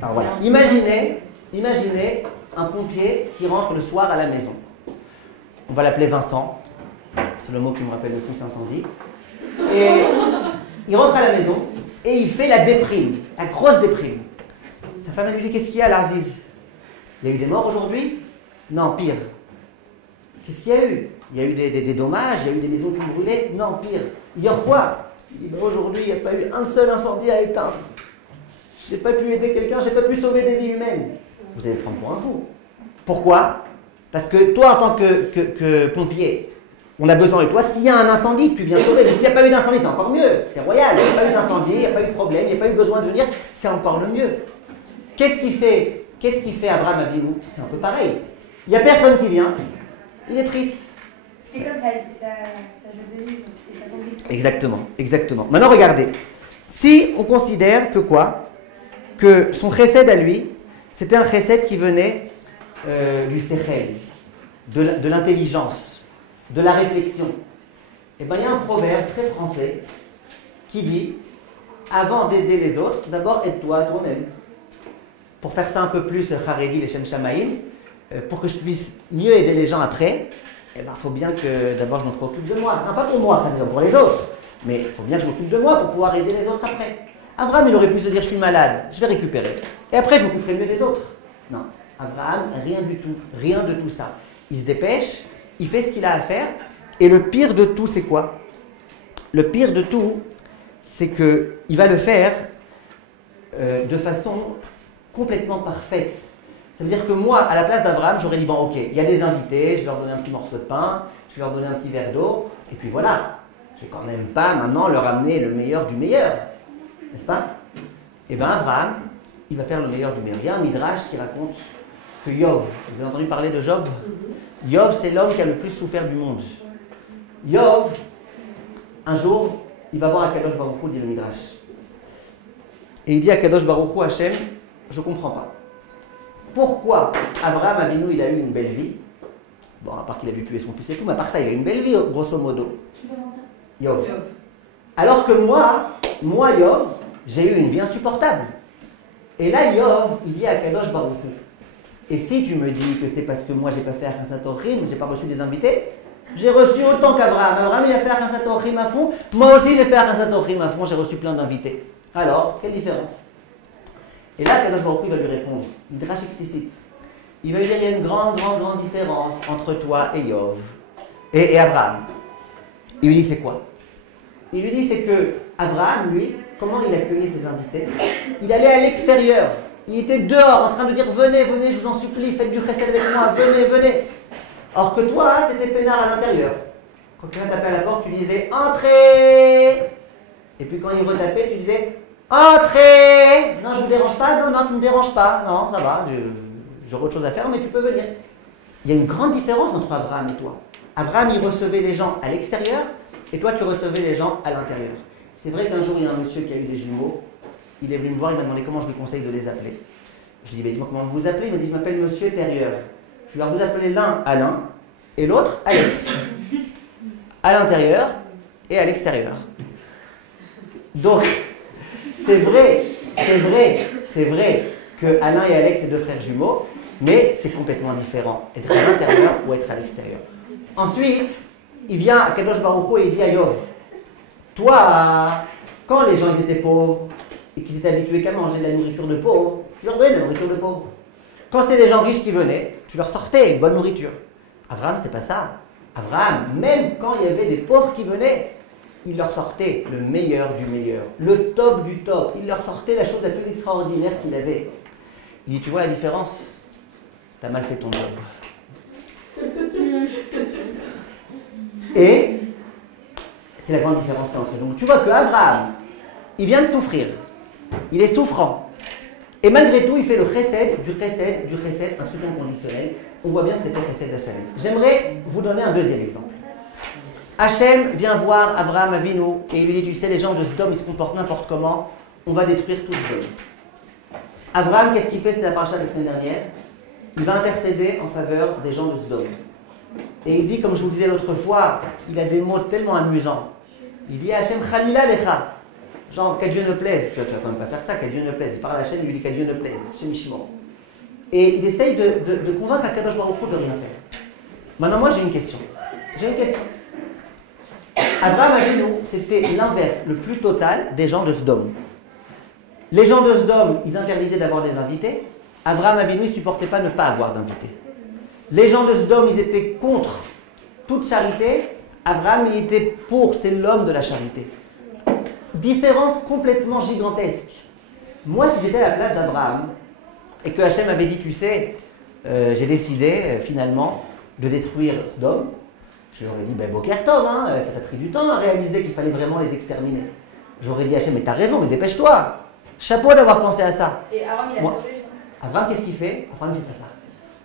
Alors voilà. Imaginez un pompier qui rentre le soir à la maison. On va l'appeler Vincent. C'est le mot qui me rappelle le plus incendie. Et il rentre à la maison et il fait la déprime, la grosse déprime. Sa femme elle lui dit, qu'est-ce qu'il y a là, Aziz? Il y a eu des morts aujourd'hui? Non, pire. Qu'est-ce qu'il y a eu? Il y a eu des dommages, il y a eu des maisons qui ont brûlé? Non, pire. Hier quoi? Il dit, aujourd'hui il n'y a pas eu un seul incendie à éteindre. Je n'ai pas pu aider quelqu'un, je n'ai pas pu sauver des vies humaines. Vous allez prendre pour un fou. Pourquoi? Parce que toi, en tant que pompier, on a besoin de toi. S'il y a un incendie, tu viens sauver. Mais s'il n'y a pas eu d'incendie, c'est encore mieux. C'est royal. Il n'y a pas eu d'incendie, il n'y a pas eu de problème, il n'y a pas eu besoin de venir. C'est encore le mieux. Qu'est-ce qu'il fait Abraham Avinu? C'est un peu pareil. Il n'y a personne qui vient. Il est triste. C'est comme ça joue de vivre, c'était pas tombé. Exactement. Maintenant, regardez. Si on considère que quoi? Que son chesed à lui, c'était un chesed qui venait du sechel, de l'intelligence, de la réflexion. Eh bien, il y a un proverbe très français qui dit, avant d'aider les autres, d'abord aide-toi toi-même. Pour faire ça un peu plus, Haredi, les Shem Shamaïm, pour que je puisse mieux aider les gens après, eh ben, faut bien que d'abord je me préoccupe de moi. Non, pas pour moi, pour les autres, mais il faut bien que je m'occupe de moi pour pouvoir aider les autres après. Abraham, il aurait pu se dire, je suis malade, je vais récupérer. Et après, je m'occuperai mieux des autres. Non, Abraham, rien de tout ça. Il se dépêche, il fait ce qu'il a à faire, et le pire de tout, c'est quoi? Le pire de tout, c'est qu'il va le faire de façon complètement parfaite. Ça veut dire que moi, à la place d'Abraham, j'aurais dit, bon, ok, il y a des invités, je vais leur donner un petit morceau de pain, je vais leur donner un petit verre d'eau, et puis voilà. Je ne vais quand même pas maintenant leur amener le meilleur du meilleur. N'est-ce pas? Eh bien, Abraham, il va faire le meilleur du meilleur. Il y a un midrash qui raconte que Yov, vous avez entendu parler de Job? Yov, c'est l'homme qui a le plus souffert du monde. Yov, un jour, il va voir Akadosh Baruch Hu, dit le midrash. Et il dit à Akadosh Baruch Hu, Hachem, je ne comprends pas. Pourquoi Abraham Avinu, il a eu une belle vie? Bon, à part qu'il a dû tuer son fils et tout, mais à part ça, il a eu une belle vie, grosso modo. Yov. Alors que moi, Yov, j'ai eu une vie insupportable. Et là, Yov, il dit à Kadosh Baruch Hu, et si tu me dis que c'est parce que moi, j'ai pas fait un Satorim, j'ai pas reçu des invités, j'ai reçu autant qu'Abraham. Abraham, il a fait un Satorim à fond, moi aussi, j'ai fait un Satorim à fond, j'ai reçu plein d'invités. Alors, quelle différence? Et là, Kadosh Baruch Hu va lui répondre, midrash explicite. Il va lui dire, il y a une grande différence entre toi et Yov, et Abraham. Il lui dit, c'est quoi? Il lui dit, c'est que Abraham, lui, comment il accueillait ses invités? Il allait à l'extérieur. Il était dehors en train de dire, venez, je vous en supplie, faites du chesed avec moi, venez. Or que toi, tu étais peinard à l'intérieur. Quand quelqu'un tapait à la porte, tu disais, entrez. Et puis quand il retapait, tu disais, entrez. Non, je vous dérange pas. Non, tu me déranges pas. Non, ça va, j'aurai autre chose à faire, mais tu peux venir. Il y a une grande différence entre Abraham et toi. Abraham, il recevait les gens à l'extérieur, et toi, tu recevais les gens à l'intérieur. C'est vrai qu'un jour, il y a un monsieur qui a eu des jumeaux. Il est venu me voir, il m'a demandé comment je lui conseille de les appeler. Je lui ai dit, dis-moi comment vous vous appelez. Il m'a dit, je m'appelle Monsieur Intérieur. Je lui ai dit, vous appelez l'un Alain et l'autre Alex. À l'intérieur et à l'extérieur. Donc, c'est vrai que Alain et Alex, c'est deux frères jumeaux, mais c'est complètement différent. Être à l'intérieur ou être à l'extérieur. Ensuite, il vient à Kadosh Baruch Hu et il dit à Yov, toi, quand les gens ils étaient pauvres et qu'ils étaient habitués qu'à manger de la nourriture de pauvres, tu leur donnais de la nourriture de pauvres. Quand c'est des gens riches qui venaient, tu leur sortais une bonne nourriture. Abraham, c'est pas ça. Abraham, même quand il y avait des pauvres qui venaient, il leur sortait le meilleur du meilleur, le top du top. Il leur sortait la chose la plus extraordinaire qu'il avait. Il dit, tu vois la différence? T'as mal fait ton job. Et c'est la grande différence qu'il y a entre eux. Donc tu vois que Abraham, il vient de souffrir. Il est souffrant. Et malgré tout, il fait le chesed, du chesed, un truc inconditionnel. On voit bien que c'était le chesed d'Hachem. J'aimerais vous donner un deuxième exemple. Hachem vient voir Abraham Avinu et il lui dit, tu sais, les gens de Sodome, ils se comportent n'importe comment. On va détruire tout Sodome. Abraham, qu'est-ce qu'il fait? C'est la paracha de la semaine dernière. Il va intercéder en faveur des gens de Sodome. Et il dit, comme je vous disais l'autre fois, il a des mots tellement amusants. Il dit, Hachem Khalila Lecha. Genre, qu'à Dieu ne plaise. Tu vas quand même pas faire ça, qu'à Dieu ne plaise. Il parle à Hachem, il lui dit qu'à Dieu ne plaise. Hachem Ishmo. Et il essaye de convaincre Akadosh Baruch Hu de rien faire. Maintenant, moi, j'ai une question. Abraham Avinu, c'était l'inverse, le plus total des gens de Sodome. Les gens de Sodome, ils interdisaient d'avoir des invités. Abraham Avinu, il ne supportait pas ne pas avoir d'invités. Les gens de Sodome, ils étaient contre toute charité. Abraham, il était pour, c'était l'homme de la charité. Différence complètement gigantesque. Moi, si j'étais à la place d'Abraham, et que Hachem avait dit, tu sais, j'ai décidé finalement de détruire Sodome, je leur ai dit, ben Boker Tov, hein, ça t'a pris du temps à réaliser qu'il fallait vraiment les exterminer. J'aurais dit à Hachem, mais t'as raison, mais dépêche-toi. Chapeau d'avoir pensé à ça. Et Aaron, il a sauvé les gens. Abraham, qu'est-ce qu'il fait? Abraham, il fait ça.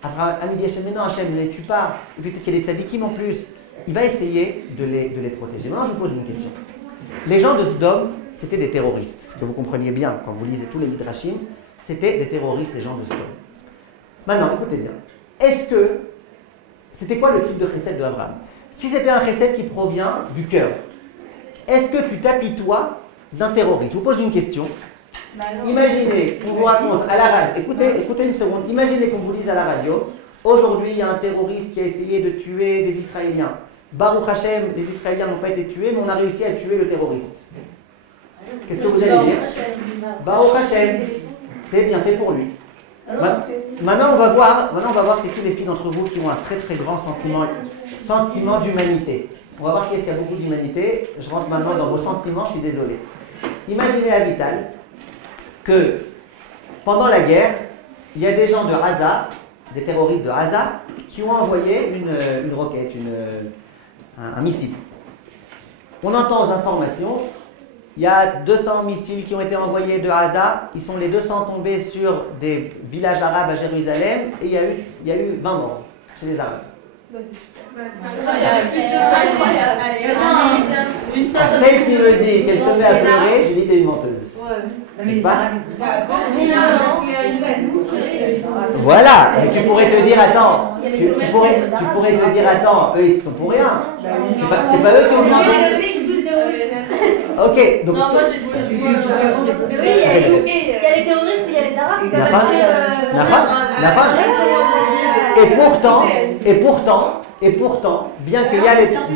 Abraham, il dit à Hachem, mais non, Hachem, ne les tue pas. Et puis peut-être qu'il y a des tzadikim en plus. Il va essayer de les protéger. Maintenant, je vous pose une question. Les gens de Sodome, c'était des terroristes. Que vous compreniez bien quand vous lisez tous les midrashim, c'était des terroristes, les gens de Sodome. Maintenant, écoutez bien. C'était quoi le type de chesed de Abraham? Si c'était un chesed qui provient du cœur, est-ce que tu t'apitoies d'un terroriste? Je vous pose une question. Imaginez qu'on vous raconte à la radio, écoutez une seconde, imaginez qu'on vous dise à la radio, aujourd'hui il y a un terroriste qui a essayé de tuer des Israéliens. Baruch Hashem, les Israéliens n'ont pas été tués, mais on a réussi à tuer le terroriste. Qu'est-ce que vous allez dire? Baruch Hashem, c'est bien fait pour lui. Maintenant on va voir c'est qui les filles d'entre vous qui ont un très très grand sentiment d'humanité. On va voir qui est-ce qui a beaucoup d'humanité. Je rentre maintenant dans vos sentiments, je suis désolé. Imaginez à Vital que pendant la guerre, il y a des gens de Gaza, des terroristes de Gaza, qui ont envoyé une roquette, un missile. On entend aux informations, il y a 200 missiles qui ont été envoyés de Gaza, ils sont les 200 tombés sur des villages arabes à Jérusalem, et il y a eu 20 morts chez les Arabes. Celle qui me dit qu'elle se met à pleurer, je dis t'es une menteuse. N'est-ce pas? Voilà, mais tu pourrais te dire, attends, tu pourrais te dire, attends, eux ils sont pour rien. C'est pas eux qui ont demandé. Ok, donc. Non, moi je dis ça. Oui, il y a les terroristes et il y a les arabes. Et pourtant, bien qu'il y a les terroristes,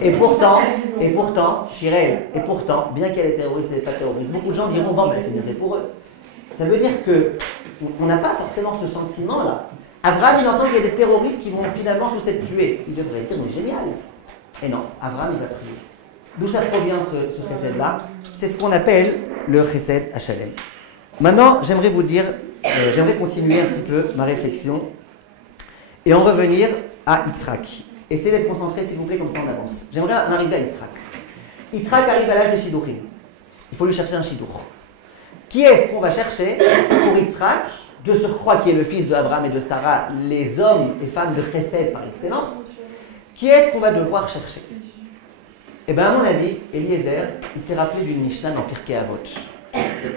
et pourtant, Chirel, bien qu'il y ait les terroristes et les pas terroristes, beaucoup de gens diront, bon, ben c'est bien fait pour eux. Ça veut dire qu'on n'a pas forcément ce sentiment-là. Abraham, il entend qu'il y a des terroristes qui vont finalement tous être tués. Il devrait dire, mais génial. Et non, Abraham, il va prier. D'où ça provient ce chesed-là? C'est ce qu'on appelle le chesed Hachalem. Maintenant, j'aimerais continuer un petit peu ma réflexion et en revenir à Yitzhak. Essayez d'être concentrés, s'il vous plaît, comme ça on avance. J'aimerais en arriver à Yitzhak. Yitzhak arrive à l'âge des Shidduchim. Il faut lui chercher un Shidduch. Qui est-ce qu'on va chercher pour Yitzhak, de surcroît qui est le fils d'Abraham et de Sarah, les hommes et femmes de chesed par excellence? Qui est-ce qu'on va devoir chercher? Eh bien, à mon avis, Eliezer, il s'est rappelé d'une Mishnah dans Pirkei Avot.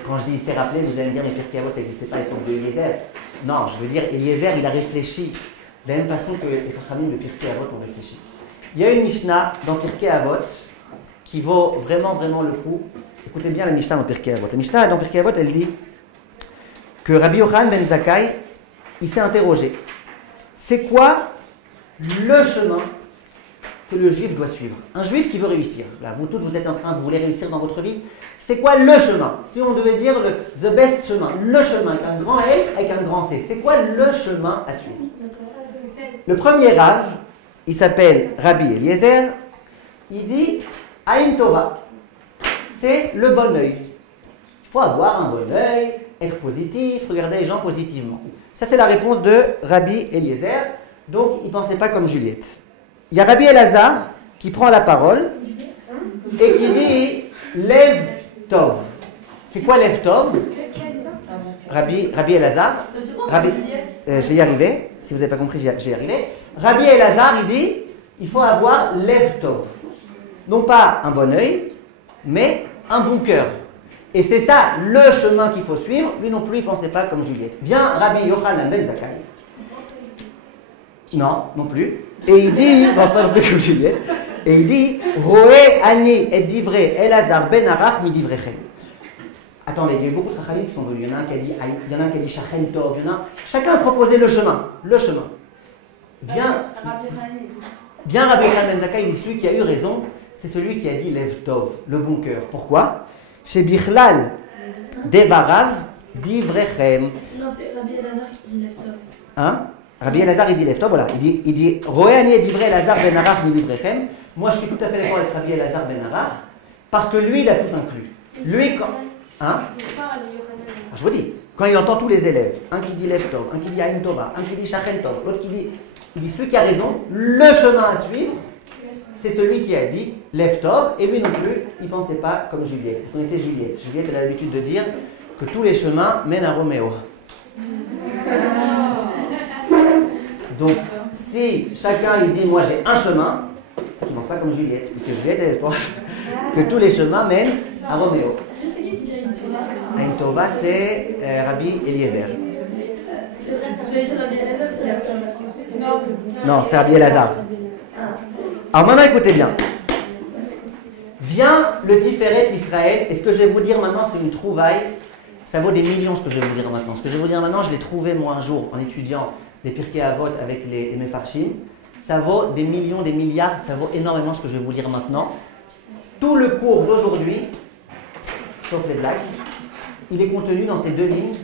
Quand je dis il s'est rappelé, vous allez me dire, mais Pirkei Avot, ça n'existait pas à l'époque de Eliezer. Non, je veux dire, Eliezer, il a réfléchi de la même façon que les Chachamim de Pirkei Avot ont réfléchi. Il y a une Mishnah dans Pirkei Avot qui vaut vraiment, vraiment le coup. Écoutez bien la Mishnah dans Pirkei Avot. La Mishnah dans Pirkei Avot, elle dit que Rabbi Yochanan ben Zakkai, il s'est interrogé. C'est quoi le chemin que le juif doit suivre? Un juif qui veut réussir. Là, vous toutes, vous êtes en train, vous voulez réussir dans votre vie. C'est quoi le chemin? Si on devait dire the best chemin, le chemin avec un grand L, avec un grand C, c'est quoi le chemin à suivre? Le premier Rav, il s'appelle Rabbi Eliezer, il dit Aïn Tova, c'est le bon œil. Il faut avoir un bon œil, être positif, regarder les gens positivement. Ça, c'est la réponse de Rabbi Eliezer. Donc, il ne pensait pas comme Juliette. Il y a Rabbi Elazar qui prend la parole et qui dit Lev Tov. C'est quoi Lev Tov? Rabbi Elazar. Je vais y arriver. Si vous n'avez pas compris, je vais y arriver. Rabbi Elazar, il dit il faut avoir Lev Tov. Non pas un bon œil, mais un bon cœur. Et c'est ça le chemin qu'il faut suivre. Lui non plus, il ne pensait pas comme Juliette. Bien Rabbi Yochanan ben Zakkai. Non plus. Et il dit, il ne pense pas non plus comme Juliette. Et il dit Roé ani et divré Elazar ben Arach mi divrechem. Attendez, il y a eu beaucoup de Chachamim qui sont venus. Il y en a un qui a dit Shachen Tov. Chacun a proposé le chemin. Bien Rabbi Yochanan ben Zakkai, il dit celui qui a eu raison, c'est celui qui a dit Lev Tov, le bon cœur. Pourquoi? Chez Bichlal Devarav Divrechem. Non, c'est Rabbi Elazar qui dit Lev Tov. Hein? Rabbi Elazar, il dit Lev Tov, voilà. Il dit Roéani et divrei Elazar ben Arach mi divrechem. Moi, je suis tout à fait d'accord avec Rabbi Elazar ben Arach, parce que lui, il a tout inclus. Lui, quand. Hein? Je vous dis, quand il entend tous les élèves, un qui dit Lev Tov, un qui dit Aïn Tova, un qui dit Shachen Tov, l'autre qui dit. Il dit celui qui a raison, le chemin à suivre, c'est celui qui a dit Lev Tov, et lui non plus, il ne pensait pas comme Juliette. Vous connaissez Juliette. Juliette, elle a l'habitude de dire que tous les chemins mènent à Roméo. Donc, si chacun il dit moi j'ai un chemin, c'est qu'il ne pense pas comme Juliette, puisque Juliette elle pense que tous les chemins mènent à Roméo. Je sais qui dit Aïn Tova. Aïn Tova, c'est Rabbi Eliezer. C'est vrai, ça Vous allez dire Rabbi Elazar, c'est Lève Tov. Non, c'est Rabbi Elazar. Alors maintenant, écoutez bien. Vient le Tiferet Israël, et ce que je vais vous dire maintenant, c'est une trouvaille. Ça vaut des millions ce que je vais vous dire maintenant. Ce que je vais vous dire maintenant, je l'ai trouvé moi un jour en étudiant les Pirkei Avot avec les Mefarshim. Ça vaut des millions, des milliards, ça vaut énormément ce que je vais vous lire maintenant. Tout le cours d'aujourd'hui, sauf les blagues, il est contenu dans ces 2 lignes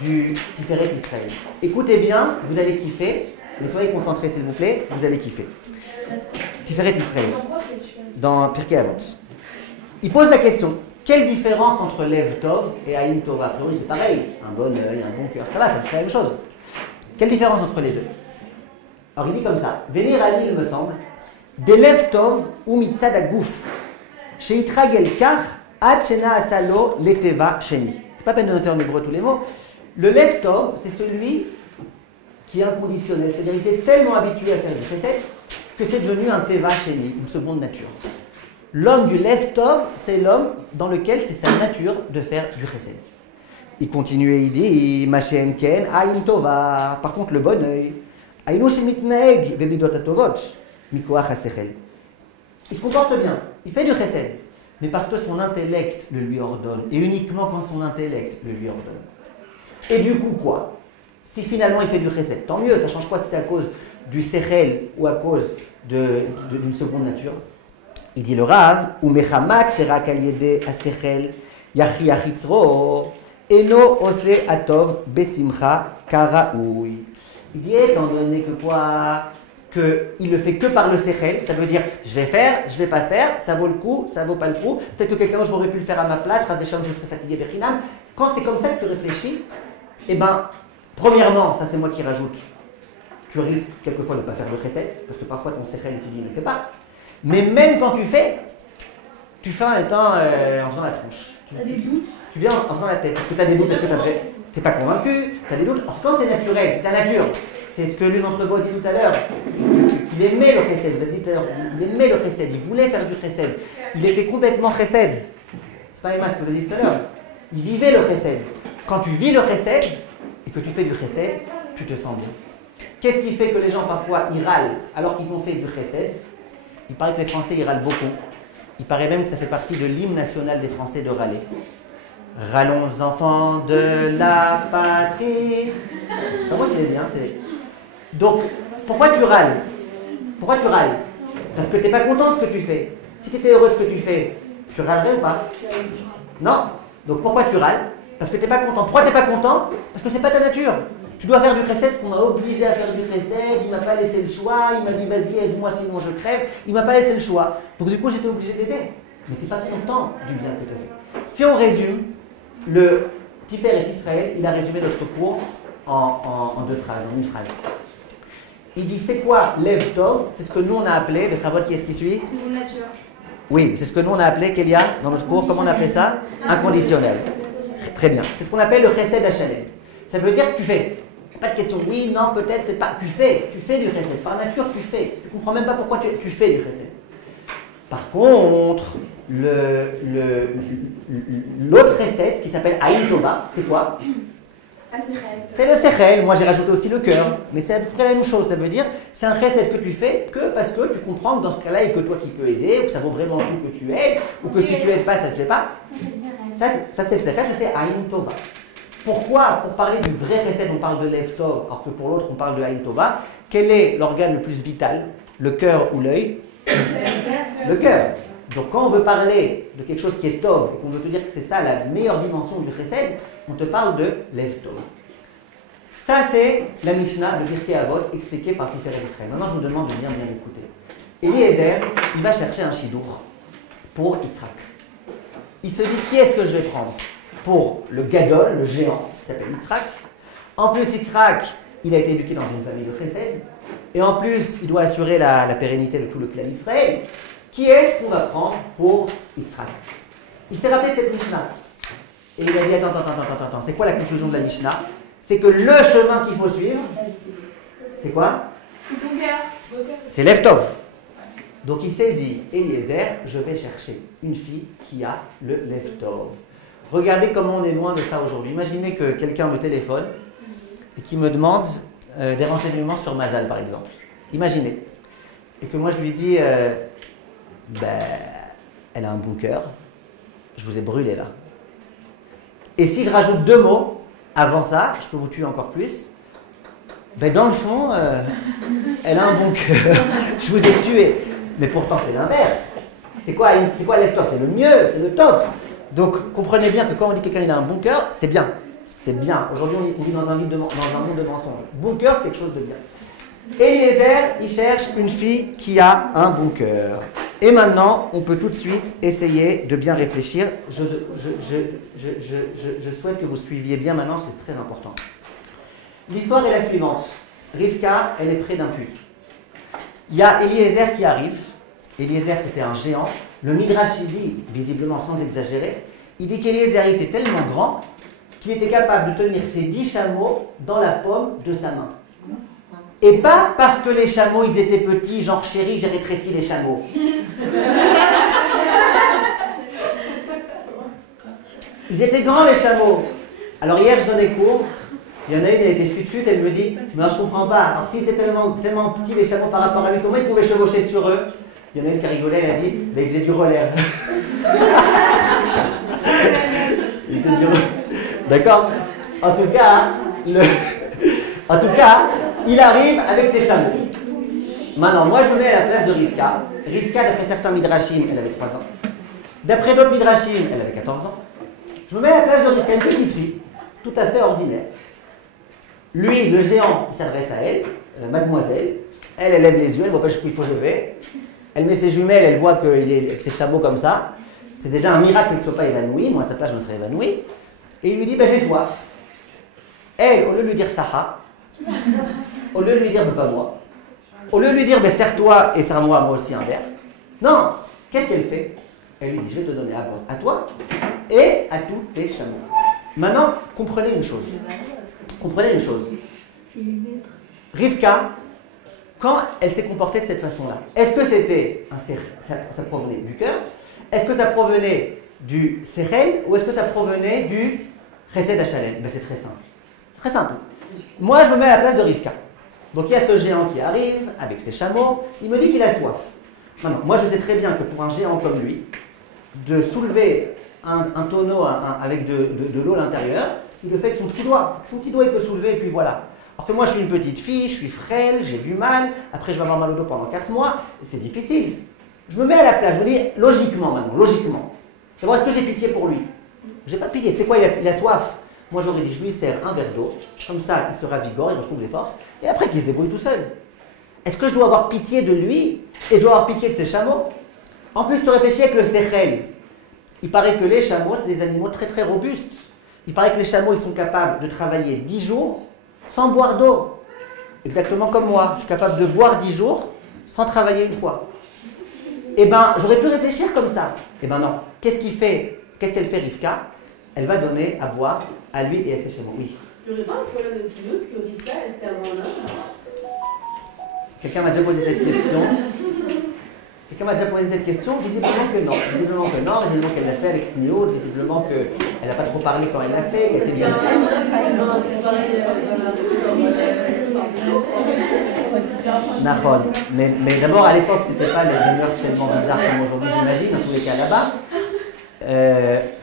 du Tiferet Israël. Écoutez bien, vous allez kiffer, mais soyez concentrés s'il vous plaît, vous allez kiffer. Tiferet Israël, dans Pirkei Avot. Il pose la question, quelle différence entre Lev Tov et Ayin Tova? A priori c'est pareil, un bon œil, un bon cœur, ça va, c'est la même chose. Quelle différence entre les deux? Alors il dit comme ça, venir à l'île me semble, des Lev Tov ou Mitzad Agouf, Sheitragel Kach, Achena Asalo, Leteva Sheni. C'est pas peine de noter en hébreu tous les mots. Le Lev Tov, c'est celui qui est inconditionnel, c'est-à-dire il s'est tellement habitué à faire du chesed que c'est devenu un Teva Sheni, une seconde nature. L'homme du Lev Tov, c'est l'homme dans lequel c'est sa nature de faire du chesed. Il continue et il dit, Mashen Ken, Ayin Tova. Par contre, le bon œil, Ayinu Shemitnaeg, Bemidot Atovot, Mikoach HaSechel. Il se comporte bien, il fait du chesed, mais parce que son intellect le lui ordonne, et uniquement quand son intellect le lui ordonne. Et du coup, quoi? Si finalement il fait du chesed, tant mieux, ça change quoi si c'est à cause du sechel ou à cause d'une seconde nature? Il dit le Rav, ou mechamat sherak al yede asechel yachi achitzro eno ose atov besimcha karaoui. Il dit étant donné que quoi, qu'il le fait que par le sechel, ça veut dire je vais faire, je vais pas faire, ça vaut le coup, ça vaut pas le coup. Peut-être que quelqu'un d'autre aurait pu le faire à ma place, ras vesham, je serais fatigué berkinam. Quand c'est comme ça que tu réfléchis, eh ben premièrement, ça c'est moi qui rajoute. Tu risques quelquefois de ne pas faire le chesed, parce que parfois ton sechel et tu dis ne le fais pas. Mais même quand tu fais en étant en faisant la tronche. T'as des doutes? Tu viens en faisant la tête. Est-ce que tu as des doutes? Est-ce que tu n'es pas convaincu? Tu as des doutes? Or, quand c'est naturel, c'est ta nature. C'est ce que l'une d'entre vous a dit tout à l'heure. Il aimait le chesed. Vous avez dit tout à l'heure. Il aimait le chesed. Il voulait faire du chesed. Il était complètement chesed. C'est pas Emma ce que vous avez dit tout à l'heure. Il vivait le chesed. Quand tu vis le chesed et que tu fais du chesed, tu te sens bien. Qu'est-ce qui fait que les gens parfois ils râlent alors qu'ils ont fait du chesed? Il paraît que les Français ils râlent beaucoup. Il paraît même que ça fait partie de l'hymne national des Français de râler. Râlons enfants de la patrie. C'est pas moi qui l'ai dit, hein, Donc, pourquoi tu râles? Pourquoi tu râles? Parce que tu n'es pas content de ce que tu fais. Si tu étais heureux de ce que tu fais, tu râlerais ou pas? Non. Donc pourquoi tu râles? Parce que tu n'es pas content. Pourquoi tu n'es pas content? Parce que c'est pas ta nature. Tu dois faire du chesed, parce qu'on m'a obligé à faire du chesed, il m'a pas laissé le choix, il m'a dit vas-y aide-moi sinon je crève, il m'a pas laissé le choix. Donc du coup j'étais obligé d'aider. Mais tu n'es pas content du bien que tu as fait. Si on résume, le Tiferet Israël, il a résumé notre cours en 2 phrases, en une phrase. Il dit c'est quoi Lev Tov? C'est ce que nous on a appelé, Bechavot, qui est-ce qui suit? nature. Oui, c'est ce que nous on a appelé, Kélia, dans notre cours, comment on appelait ça? Inconditionnel. Très bien. C'est ce qu'on appelle le chesed HaShalem. Ça veut dire que tu fais. Pas de question, oui, non, peut-être, pas. Tu fais du chesed. Par nature, tu fais. Tu comprends même pas pourquoi tu fais du chesed. Par contre, l'autre chesed, qui s'appelle Ayin Tova, c'est quoi? C'est le sechel. Moi, j'ai rajouté aussi le cœur. Mais c'est à peu près la même chose. Ça veut dire, c'est un chesed que tu fais que parce que tu comprends que dans ce cas-là, il n'y a que toi qui peux aider, ou que ça vaut vraiment le coup que tu aides, ou que si tu aides pas, ça ne se fait pas. Ça, c'est le sechel, ça c'est Ayin Tova. Pourquoi, pour parler du vrai chesed, on parle de Lev Tov, alors que pour l'autre, on parle de Ayin Tova? Quel est l'organe le plus vital? Le cœur ou l'œil? Le cœur. Donc quand on veut parler de quelque chose qui est Tov, et qu'on veut te dire que c'est ça la meilleure dimension du chesed, on te parle de Lev Tov. Ça, c'est la Mishnah de Pirkei Avot expliquée par Tiferet Israël. Maintenant, je vous demande de bien écouter. Eliezer, il va chercher un shidour pour Yitzhak. Il se dit, qui est-ce que je vais prendre? Pour le Gadol, le géant, qui s'appelle Yitzhak. En plus, Yitzhak, il a été éduqué dans une famille de chesed. Et en plus, il doit assurer la pérennité de tout le clan d'Israël. Qui est-ce qu'on va prendre pour Yitzhak? Il s'est rappelé de cette Mishnah. Et il a dit, attends, c'est quoi la conclusion de la Mishnah? C'est que le chemin qu'il faut suivre, c'est quoi? Ton cœur. C'est Lev Tov. Donc il s'est dit, Eliezer, je vais chercher une fille qui a le Lev Tov. Regardez comment on est loin de ça aujourd'hui. Imaginez que quelqu'un me téléphone et qui me demande des renseignements sur Mazal, par exemple. Imaginez. Et que moi je lui dis, elle a un bon cœur, je vous ai brûlé là. Et si je rajoute 2 mots avant ça, je peux vous tuer encore plus. Dans le fond, elle a un bon cœur, je vous ai tué. Mais pourtant c'est l'inverse. C'est quoi lève-toi? C'est le mieux, c'est le top. Donc comprenez bien que quand on dit que quelqu'un il a un bon cœur, c'est bien. C'est bien. Aujourd'hui on vit dans un monde de mensonges. Bon cœur c'est quelque chose de bien. Eliezer, il cherche une fille qui a un bon cœur. Et maintenant, on peut tout de suite essayer de bien réfléchir. Je souhaite que vous suiviez bien maintenant, c'est très important. L'histoire est la suivante. Rivka, elle est près d'un puits. Il y a Eliezer qui arrive. Eliezer, c'était un géant. Le Midrash, il dit, visiblement sans exagérer, il dit qu'Eliezer était tellement grand qu'il était capable de tenir ses 10 chameaux dans la paume de sa main. Et pas parce que les chameaux, ils étaient petits, genre chérie, j'ai rétréci les chameaux. Ils étaient grands, les chameaux. Alors hier, je donnais cours. Il y en a une, elle était fut-fut, elle me dit, mais je comprends pas. Alors s'ils étaient tellement petits, les chameaux, par rapport à lui, comment ils pouvaient chevaucher sur eux? Il y en a une qui rigolait, elle a dit, mais ils faisaient du roller. Ils faisaient du roller. D'accord? En tout cas, il arrive avec ses chameaux. Maintenant, moi je me mets à la place de Rivka. Rivka, d'après certains midrashim, elle avait 3 ans. D'après d'autres midrashim, elle avait 14 ans. Je me mets à la place de Rivka, une petite fille, tout à fait ordinaire. Lui, le géant, il s'adresse à elle, mademoiselle. Elle lève les yeux, elle voit pas jusqu'où il faut lever. Elle met ses jumelles, elle voit qu'il est avec ses chameaux comme ça. C'est déjà un miracle qu'il ne soit pas évanoui. Moi, à sa place, je me serais évanoui. Et il lui dit, j'ai soif. Elle, au lieu de lui dire Saha, au lieu de lui dire pas moi, au lieu de lui dire serre-toi et serre-moi moi aussi un verre, non, qu'est-ce qu'elle fait? Elle lui dit, je vais te donner à boire à toi et à tous tes chameaux. Maintenant, comprenez une chose. Rivka, quand elle s'est comportée de cette façon-là, est-ce que ça provenait du cœur? Est-ce que ça provenait du sechel ou est-ce que ça provenait du chesed hachalem? C'est très simple. C'est très simple. Moi, je me mets à la place de Rivka. Donc, il y a ce géant qui arrive avec ses chameaux. Il me dit qu'il a soif. Maintenant, moi, je sais très bien que pour un géant comme lui, de soulever un tonneau avec de l'eau à l'intérieur, il le fait avec son petit doigt. Son petit doigt, il peut soulever et puis voilà. Alors que moi, je suis une petite fille, je suis frêle, j'ai du mal. Après, je vais avoir mal au dos pendant 4 mois. C'est difficile. Je me mets à la place. Je me dis, logiquement maintenant, logiquement. D'abord, est-ce que j'ai pitié pour lui? J'ai pas pitié. Tu sais quoi, il a soif. Moi, j'aurais dit, je lui sers un verre d'eau, comme ça, il se ravigore, il retrouve les forces, et après qu'il se débrouille tout seul. Est-ce que je dois avoir pitié de lui, et je dois avoir pitié de ses chameaux? En plus, tu réfléchis avec le sechel. Il paraît que les chameaux, c'est des animaux très très robustes. Il paraît que les chameaux, ils sont capables de travailler 10 jours sans boire d'eau. Exactement comme moi, je suis capable de boire 10 jours sans travailler une fois. Eh bien, j'aurais pu réfléchir comme ça. Eh bien non. Qu'est-ce qu'elle fait Rivka? Elle va donner à boire à lui et à ses chameaux. Oui. Il n'y aurait pas un problème de silence que Rivka, elle sert un homme? Quelqu'un m'a déjà posé cette question. Visiblement que non. Visiblement qu'elle l'a fait avec Sneaud. Visiblement qu'elle n'a pas trop parlé quand elle l'a fait, qu'elle était bien. Nahon. Mais d'abord, à l'époque, c'était pas les mœurs tellement bizarres comme aujourd'hui, j'imagine, dans tous les cas là-bas.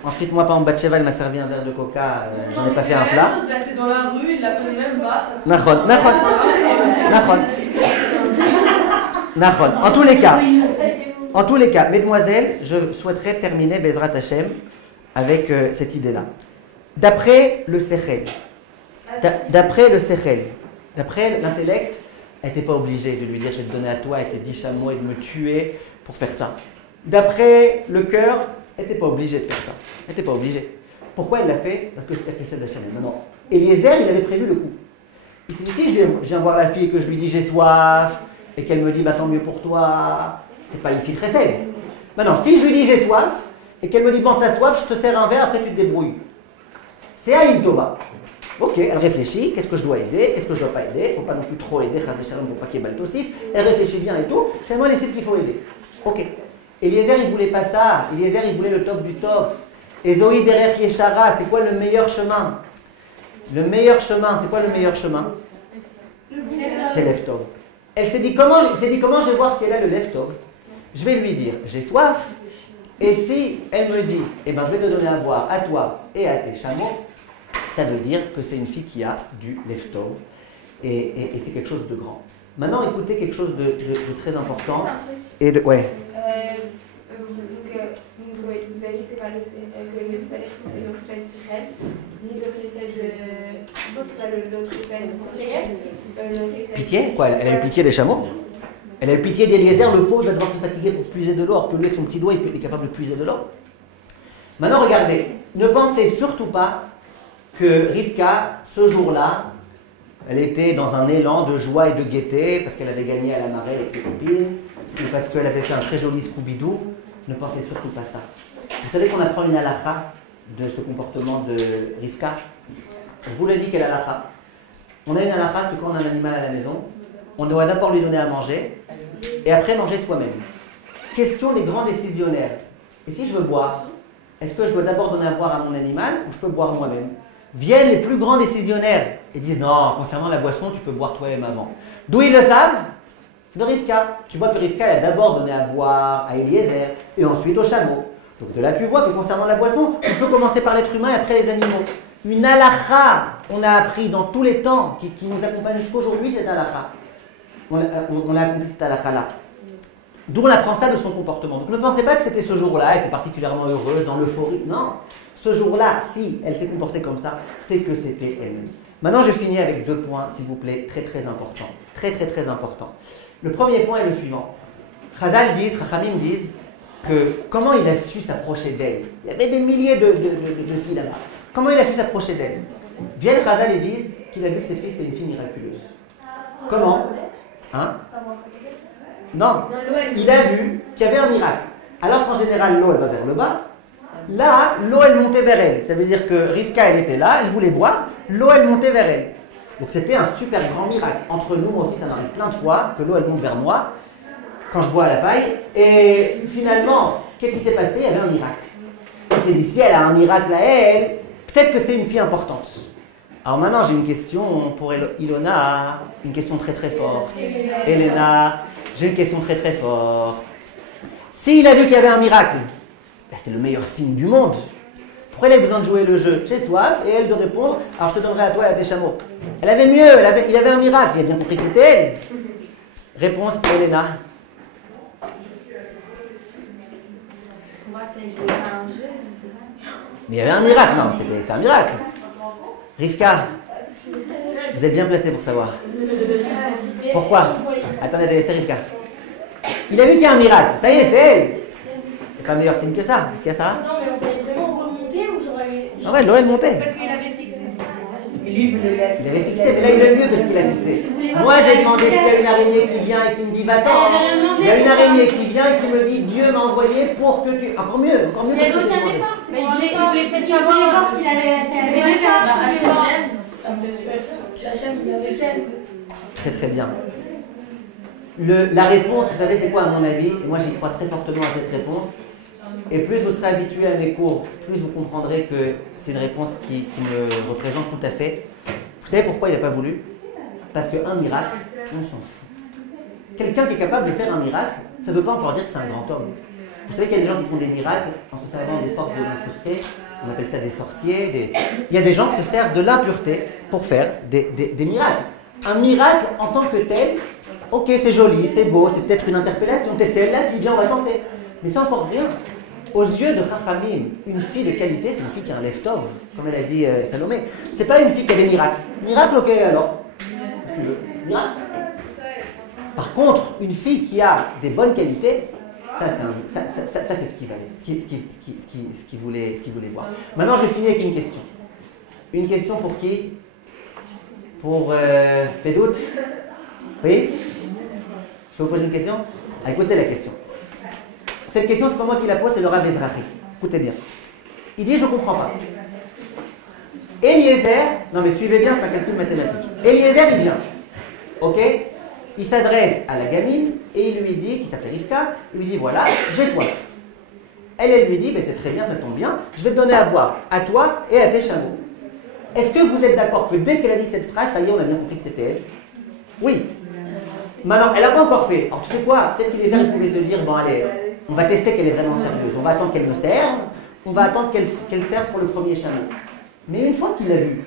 Ensuite, moi, par exemple, Batsheva, elle m'a servi un verre de coca, j'en ai pas fait un plat. C'est dans la rue, il la connaît même pas. Nahon. En tous les cas, mesdemoiselles, je souhaiterais terminer Bezrat Hashem avec cette idée-là. D'après le sechel, d'après l'intellect, elle n'était pas obligée de lui dire je vais te donner à toi et tes 10 chameaux et de me tuer pour faire ça. D'après le cœur, elle n'était pas obligée de faire ça. Elle n'était pas obligée. Pourquoi elle l'a fait? Parce que c'était Chesed Hashem. Non. Eliezer, il avait prévu le coup. Il s'est dit si je viens voir la fille et que je lui dis j'ai soif et qu'elle me dit bah tant mieux pour toi, c'est pas une fille Chesed. Maintenant, si je lui dis j'ai soif et qu'elle me dit bon t'as soif, je te sers un verre, après tu te débrouilles. C'est Aïn Tova. Ok, elle réfléchit, qu'est-ce que je dois aider, qu'est-ce que je ne dois pas aider, il ne faut pas non plus trop aider, pour pas qu'il y ait baltosif. Elle réfléchit bien et tout, finalement elle sait qu'il faut aider. Ok. Eliezer il voulait pas ça, Eliezer il voulait le top du top. Et Zoï derrière Yeshara, c'est quoi le meilleur chemin? Le meilleur chemin, c'est quoi le meilleur chemin? C'est Leftov. Il s'est dit comment je vais voir si elle a le Leftov? Je vais lui dire, j'ai soif. Et si elle me dit, eh ben, je vais te donner à boire à toi et à tes chameaux, ça veut dire que c'est une fille qui a du Leftov. Et c'est quelque chose de grand. Maintenant, écoutez quelque chose de très important. Et de, ouais. Vous avez dit que c'est pas le Israël, ni le Chesed, c'est pas le Chesed. Pitié? Quoi, elle a eu pitié des chameaux? Elle a eu pitié d'Eliezer, le pauvre, va devoir se fatiguer pour puiser de l'eau, alors que lui, avec son petit doigt, il est capable de puiser de l'eau. Maintenant, regardez, ne pensez surtout pas que Rivka, ce jour-là, elle était dans un élan de joie et de gaieté parce qu'elle avait gagné à la marée avec ses copines, ou parce qu'elle avait fait un très joli Scooby-Doo. Ne pensez surtout pas ça. Vous savez qu'on apprend une halakha de ce comportement de Rivka. Je vous le dis quelle halakha. On a une halakha que quand on a un animal à la maison, on doit d'abord lui donner à manger et après manger soi-même. Question des grands décisionnaires. Et si je veux boire, est-ce que je dois d'abord donner à boire à mon animal ou je peux boire moi-même? Viennent les plus grands décisionnaires et disent non, concernant la boisson, tu peux boire toi-même avant. D'où ils le savent? De Rivka. Tu vois que Rivka, elle a d'abord donné à boire à Eliezer et ensuite au chameau. Donc de là, tu vois que concernant la boisson, tu peux commencer par l'être humain et après les animaux. Une halakha, on a appris dans tous les temps, qui nous accompagne jusqu'aujourd'hui, cette halakha. On a accompli cette halakha-là. D'où on apprend ça de son comportement. Donc ne pensez pas que c'était ce jour-là, elle était particulièrement heureuse, dans l'euphorie. Non, ce jour-là, si elle s'est comportée comme ça, c'est que c'était elle-même. Maintenant, je finis avec 2 points, s'il vous plaît, très très importants. Très très très importants. Le premier point est le suivant. Chachamim disent que comment il a su s'approcher d'elle. Il y avait des milliers de filles là-bas. Comment il a su s'approcher d'elle? Viennent Chazal et disent qu'il a vu que cette fille était une fille miraculeuse. Comment? Hein? Non, il a vu qu'il y avait un miracle. Alors qu'en général, l'eau, elle va vers le bas. Là, l'eau, elle montait vers elle. Ça veut dire que Rivka, elle était là, elle voulait boire. L'eau, elle montait vers elle. Donc c'était un super grand miracle. Entre nous, moi aussi, ça m'arrive plein de fois que l'eau, elle monte vers moi quand je bois à la paille. Et finalement, qu'est-ce qui s'est passé? Il y avait un miracle. On s'est dit, si elle a un miracle à elle, peut-être que c'est une fille importante. Alors maintenant, j'ai une question pour Ilona, une question très très forte. Elena, j'ai une question très très forte. S'il a vu qu'il y avait un miracle, ben c'est le meilleur signe du monde. Pourquoi elle a besoin de jouer le jeu? J'ai soif, et elle de répondre, alors je te donnerai à toi et à tes chameaux. Elle avait mieux, il avait un miracle, il a bien compris que c'était elle. Réponse, Elena. Moi, c'est jouer à un jeu. Mais il y avait un miracle, non, c'est un miracle. Rivka, vous êtes bien placé pour savoir. Pourquoi? Attendez, c'est Rivka. Il a vu qu'il y a un miracle, ça y est, c'est elle. C'est pas meilleur signe que ça, est-ce qu'il y a ça? Non, mais on fallait vraiment remonter ou j'aurais allé. Ah ouais, l'eau elle montait. Parce qu'il avait fixé ça. Et lui, il voulait la Il avait fixé, mais là il est mieux que ce qu'il a fixé. Moi j'ai demandé s'il y a une araignée qui vient et qui me dit va-t'en. Il y a une araignée qui vient et qui me dit Dieu m'a envoyé pour que tu. Encore mieux que Il ce n'y que avait j'ai aucun demandé. effort. Mais il voulait peut-être Il voulait voir savoir s'il avait bien fait. Tu achètes, il avait fait. Très très bien. La réponse, vous savez c'est quoi à mon avis? Et moi j'y crois très fortement à cette réponse. Et plus vous serez habitué à mes cours, plus vous comprendrez que c'est une réponse qui me représente tout à fait. Vous savez pourquoi il n'a pas voulu? Parce qu'un miracle, on s'en fout. Quelqu'un qui est capable de faire un miracle, ça ne veut pas encore dire que c'est un grand homme. Vous savez qu'il y a des gens qui font des miracles en se servant des forces de l'impureté. On appelle ça des sorciers. Il y a des gens qui se servent de l'impureté pour faire des miracles. Un miracle en tant que tel, ok, c'est joli, c'est beau, c'est peut-être une interpellation, peut-être c'est elle-là qui vient, on va tenter. Mais c'est encore rien. Aux yeux de Chachamim, une fille de qualité, c'est une fille qui a un leftov, comme elle a dit Salomé. C'est pas une fille qui a des miracles. Miracle, ok, alors. Miracle. Par contre, une fille qui a des bonnes qualités, ça c'est ce qu'il valait, ce qu'il voulait voir. Maintenant, je finis avec une question. Une question pour qui? Pour Pédout? Oui? Je peux vous poser une question? Ah, écoutez la question. Cette question, c'est pas moi qui la pose, c'est le Rav Ezrahi. Écoutez bien. Il dit, je ne comprends pas. Eliezer, non mais suivez bien, c'est un calcul mathématique. Eliezer, il vient. Ok? Il s'adresse à la gamine et il lui dit, qui s'appelle Rivka, il lui dit, voilà, j'ai soif. Elle lui dit, ben, c'est très bien, ça tombe bien, je vais te donner à boire à toi et à tes chameaux. Est-ce que vous êtes d'accord que dès qu'elle a dit cette phrase, ça y est, on a bien compris que c'était elle? Oui. Maintenant, elle n'a pas encore fait. Alors tu sais quoi? Peut-être qu'il il pouvait se dire, bon allez, on va tester qu'elle est vraiment sérieuse. On va attendre qu'elle me serve. On va attendre qu'elle serve pour le premier chameau. Mais une fois qu'il a vu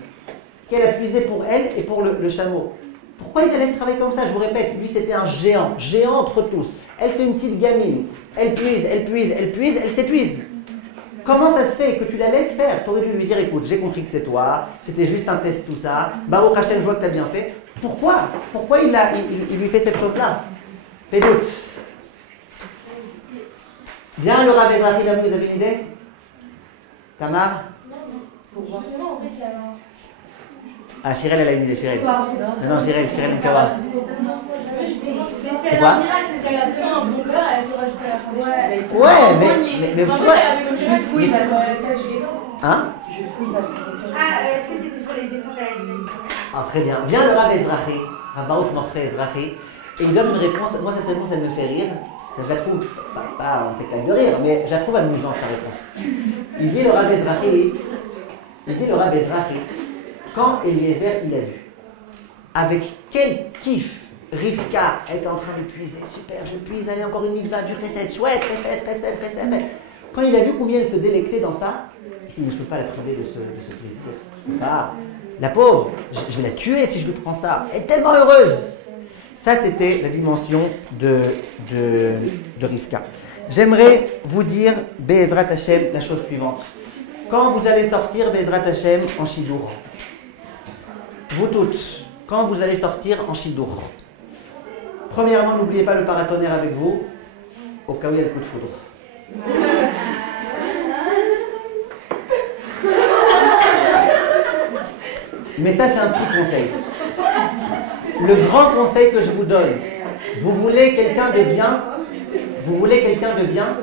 qu'elle a puisé pour elle et pour le chameau, pourquoi il la laisse travailler comme ça? Je vous répète, lui c'était un géant entre tous. Elle c'est une petite gamine. Elle puise, elle s'épuise. Comment ça se fait que tu la laisses faire? Tu aurais dû lui dire, écoute, j'ai compris que c'est toi, c'était juste un test, tout ça. Baruch Hashem, je vois que tu as bien fait. Pourquoi il lui fait cette chose-là? Fais doute. Bien, le Rav Ezrahi, là, vous avez une idée? Tamar? Justement, en vrai, c'est la main. Ah, Chirel, elle a une idée, Chirel. Non, Chirel, Nkawa. C'est quoi? un miracle, parce qu'elle a vraiment un bon cœur, elle a fait rajouter la fondation. Ouais, mais pourquoi? Avec le miracle, oui, parce que Hein? Est-ce que c'était sur les efforts à la limite? Ah, très bien. Vient le Rav Ezrahi, Rav Baruch Mortré Ezrahi, et il donne une réponse. Moi, cette réponse, elle me fait rire. Je la trouve, pas on s'éclate de rire, mais je la trouve amusante, sa réponse. Il dit le Rav Ezrahi, quand Eliezer, il a vu, avec quel kiff Rivka était en train de puiser, super, je puise, allez, encore une mitzvah, du chesed, chouette, chesed. Quand il a vu combien elle se délectait dans ça, il s'est dit, je ne peux pas la priver de ce plaisir. Ah, la pauvre, je vais la tuer si je lui prends ça. Elle est tellement heureuse. Ça, c'était la dimension de Rivka. J'aimerais vous dire, Be'ezrat Hashem, la chose suivante. Quand vous allez sortir, Be'ezrat Hashem, en Shidour, vous toutes, quand vous allez sortir en Shidour, premièrement, n'oubliez pas le paratonnerre avec vous, au cas où il y a le coup de foudre. Mais ça, c'est un petit conseil. Le grand conseil que je vous donne, vous voulez quelqu'un de bien,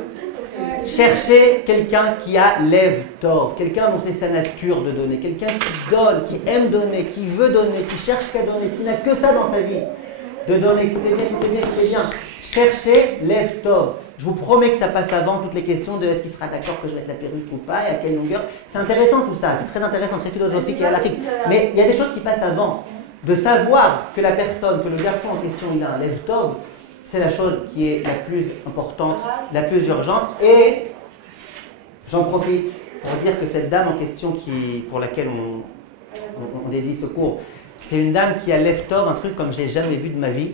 cherchez quelqu'un qui a lève tov, quelqu'un dont c'est sa nature de donner, quelqu'un qui donne, qui aime donner, qui veut donner, qui cherche qu'à donner, qui n'a que ça dans sa vie, de donner. Écoutez bien. Cherchez lève tov. Je vous promets que ça passe avant toutes les questions de est-ce qu'il sera d'accord que je mette la perruque ou pas et à quelle longueur. C'est intéressant tout ça, c'est très intéressant, très philosophique et halakhique. Mais il y a des choses qui passent avant. De savoir que la personne, que le garçon en question, il a un lève tov, c'est la chose qui est la plus importante, la plus urgente. Et j'en profite pour dire que cette dame en question pour laquelle on dédie ce cours, c'est une dame qui a lève tov, un truc comme j'ai jamais vu de ma vie.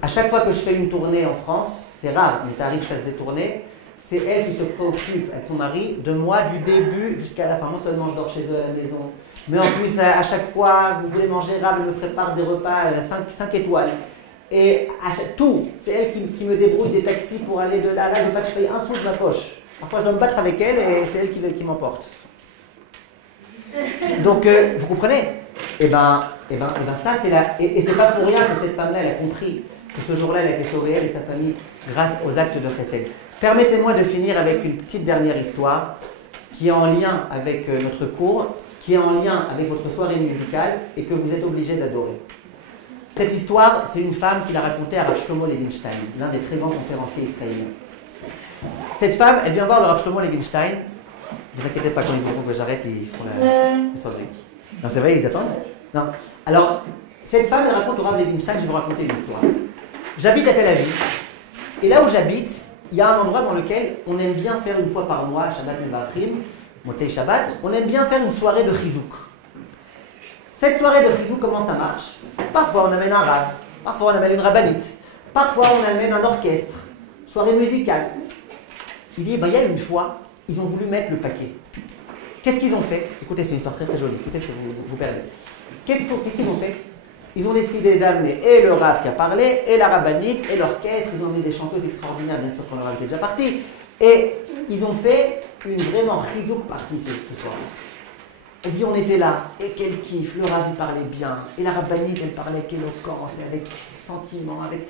À chaque fois que je fais une tournée en France, c'est rare, mais ça arrive que je fasse des tournées, c'est elle qui se préoccupe avec son mari de moi du début jusqu'à la fin. Non seulement je dors chez eux à la maison, mais en plus à chaque fois, vous voulez manger rare, elle me prépare des repas 5 étoiles. Et tout, c'est elle qui me débrouille des taxis pour aller de là à là, je ne veux pas que je paye un sou de ma poche. Parfois je dois me battre avec elle et c'est elle qui m'emporte. Donc vous comprenez? Et ben ça c'est là. Et c'est pas pour rien que cette femme-là, elle a compris que ce jour-là, elle a été sauvée, elle et sa famille, grâce aux actes de chesed. Permettez-moi de finir avec une petite dernière histoire qui est en lien avec notre cours, qui est en lien avec votre soirée musicale et que vous êtes obligés d'adorer. Cette histoire, c'est une femme qui l'a racontée à Rav Shlomo Levinstein, l'un des très grands conférenciers israéliens. Cette femme, elle vient voir le Rav Shlomo Levinstein. Ne vous inquiétez pas, quand ils verront que j'arrête, ils font la sonnerie. Non, c'est vrai, ils attendent? Non. Alors, cette femme, elle raconte au Rav Levinstein, je vais vous raconter une histoire. J'habite à Tel Aviv, et là où j'habite, il y a un endroit dans lequel on aime bien faire une fois par mois, Shabbat Mevachim, Motzei Shabbat, on aime bien faire une soirée de chizouk. Cette soirée de chizouk, comment ça marche? Parfois on amène un rav, parfois on amène une rabbinite, parfois on amène un orchestre, soirée musicale. Il dit, il y a une fois, ils ont voulu mettre le paquet. Qu'est-ce qu'ils ont fait? Écoutez, c'est une histoire très très jolie, écoutez, vous perdez. Qu'est-ce qu'ils ont fait? Ils ont décidé d'amener et le rav qui a parlé, et la rabbinite, et l'orchestre. Ils ont amené des chanteuses extraordinaires, bien sûr, quand le rav était déjà parti. Et ils ont fait une vraiment chizouk partie ce soir. Elle dit, on était là, et quel kiff, le rav il parlait bien, et la rabbinite, elle parlait avec éloquence, et avec sentiment, avec...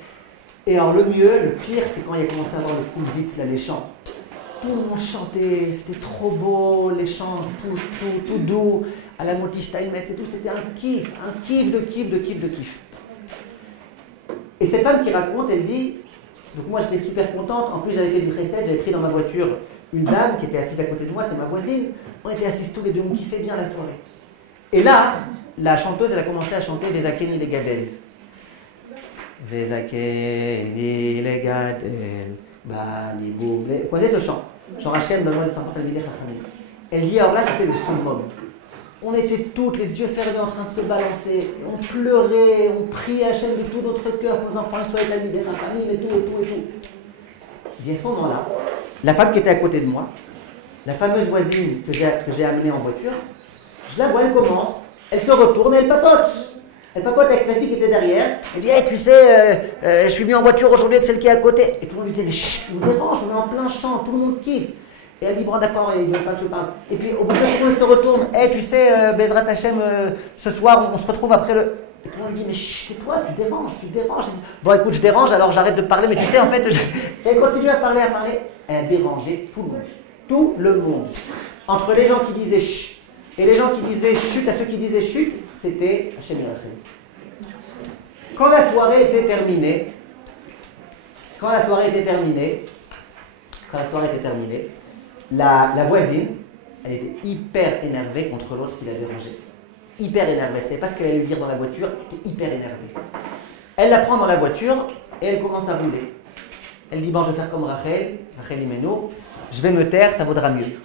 Et alors le mieux, le pire, c'est quand il a commencé à avoir le kumbzitz, là, les chants. Tout le monde chantait, c'était trop beau, les chants, tout doux, à la Moti Steinmetz et tout, c'était un kiff de kiff. Et cette femme qui raconte, elle dit, donc moi j'étais super contente, en plus j'avais fait du chesed, j'avais pris dans ma voiture une dame qui était assise à côté de moi, c'est ma voisine, on était assis tous les deux, on kiffait bien la soirée. Et là, la chanteuse, elle a commencé à chanter Vezakeni le Gadel. Vezakeni le Gadel, Bali Boum. Vous connaissez ce chant? Chant Hachem, donne-moi les 50 al-Mideh Chachamim. Elle dit, alors là, c'était le summum. On était toutes les yeux fermés en train de se balancer. On pleurait, on priait Hachem de tout notre cœur pour que nos enfants soient al-Mideh Chachamim et tout, et tout, et tout. Et à ce moment-là, la femme qui était à côté de moi, la fameuse voisine que j'ai amenée en voiture, je la vois, elle commence, elle se retourne et elle papote. Elle papote avec la fille qui était derrière. Elle dit, hey, tu sais, je suis venu en voiture aujourd'hui avec celle qui est à côté. Et tout le monde lui dit, mais chut, tu me déranges, on est en plein champ, tout le monde kiffe. Et elle dit, bon d'accord, il ne veut pas que je parle. Et puis au bout de 2 secondes, elle se retourne. Hey, tu sais, Bezrat Hachem, ce soir, on se retrouve après le... Et tout le monde lui dit, mais chut, c'est toi, tu déranges. Elle dit, bon écoute, je dérange, alors j'arrête de parler, mais tu sais, en fait, elle continue à parler. Elle a dérangé tout le monde. Tout le monde. Entre les gens qui disaient chut et les gens qui disaient chut à ceux qui disaient chut, c'était Hachem Yerachem. Quand la soirée était terminée, la voisine, elle était hyper énervée contre l'autre qui l'a dérangée. Hyper énervée. Elle ne savait pas ce qu'elle allait lui dire dans la voiture, elle était hyper énervée. Elle la prend dans la voiture et elle commence à rouler. Elle dit, bon, je vais faire comme Rachel Imeno, je vais me taire, ça vaudra mieux.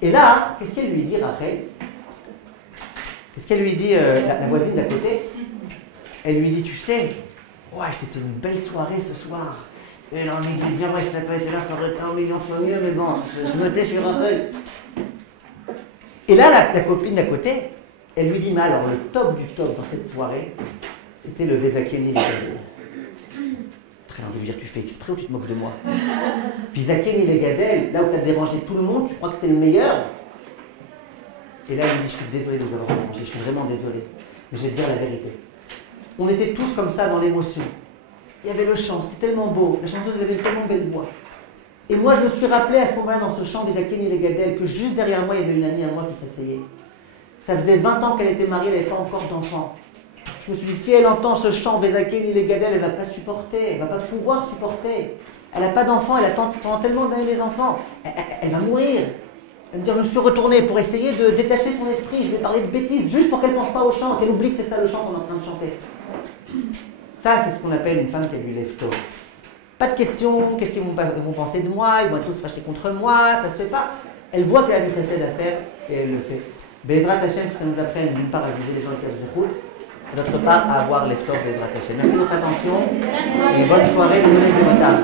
Et là, qu'est-ce qu'elle lui dit, Rachel? Qu'est-ce qu'elle lui dit, la voisine d'à côté? Elle lui dit, tu sais, ouais, c'était une belle soirée ce soir. Et là, on est dit, ouais, si t'as pas été là, ça aurait été 1 million de fois mieux, mais bon, je me tais, je suis Rachel. Et là, la copine d'à côté, elle lui dit, mais alors, le top du top dans cette soirée, c'était le Vezakeni le Gadel. Très envie de dire, tu fais exprès ou tu te moques de moi? Vezakeni le Gadel, là où tu as dérangé tout le monde, tu crois que c'était le meilleur? Et là, elle me dit, je suis désolé de vous avoir dérangé, je suis vraiment désolé. Mais je vais te dire la vérité. On était tous comme ça dans l'émotion. Il y avait le chant, c'était tellement beau. La chanteuse avait une tellement belle voix. Et moi, je me suis rappelé à ce moment-là, dans ce chant Vezakeni le Gadel, que juste derrière moi, il y avait une amie à moi qui s'asseyait. Ça faisait 20 ans qu'elle était mariée, elle n'avait pas encore d'enfant. Je me suis dit, si elle entend ce chant Vezakeni le Gadel, elle ne va pas supporter, elle ne va pas pouvoir supporter. Elle n'a pas d'enfant, elle attend pendant tellement d'années des enfants. Elle va mourir. Elle me dit, je me suis retournée pour essayer de détacher son esprit. Je vais parler de bêtises, juste pour qu'elle ne pense pas au chant, qu'elle oublie que c'est ça le chant qu'on est en train de chanter. Ça, c'est ce qu'on appelle une femme qui a du lève-tôt. Pas de questions, qu'est-ce qu'ils vont penser de moi, ils vont tous fâchés contre moi, ça ne se fait pas. Elle voit qu'elle a du chesed à faire et elle le fait. Bezrat Hachem, ça nous apprenne d'une part à juger les gens qui écoutent, et d'autre part à avoir lève-tôt Bezrat Hachem. Merci de votre attention et bonne soirée, les amis de retard.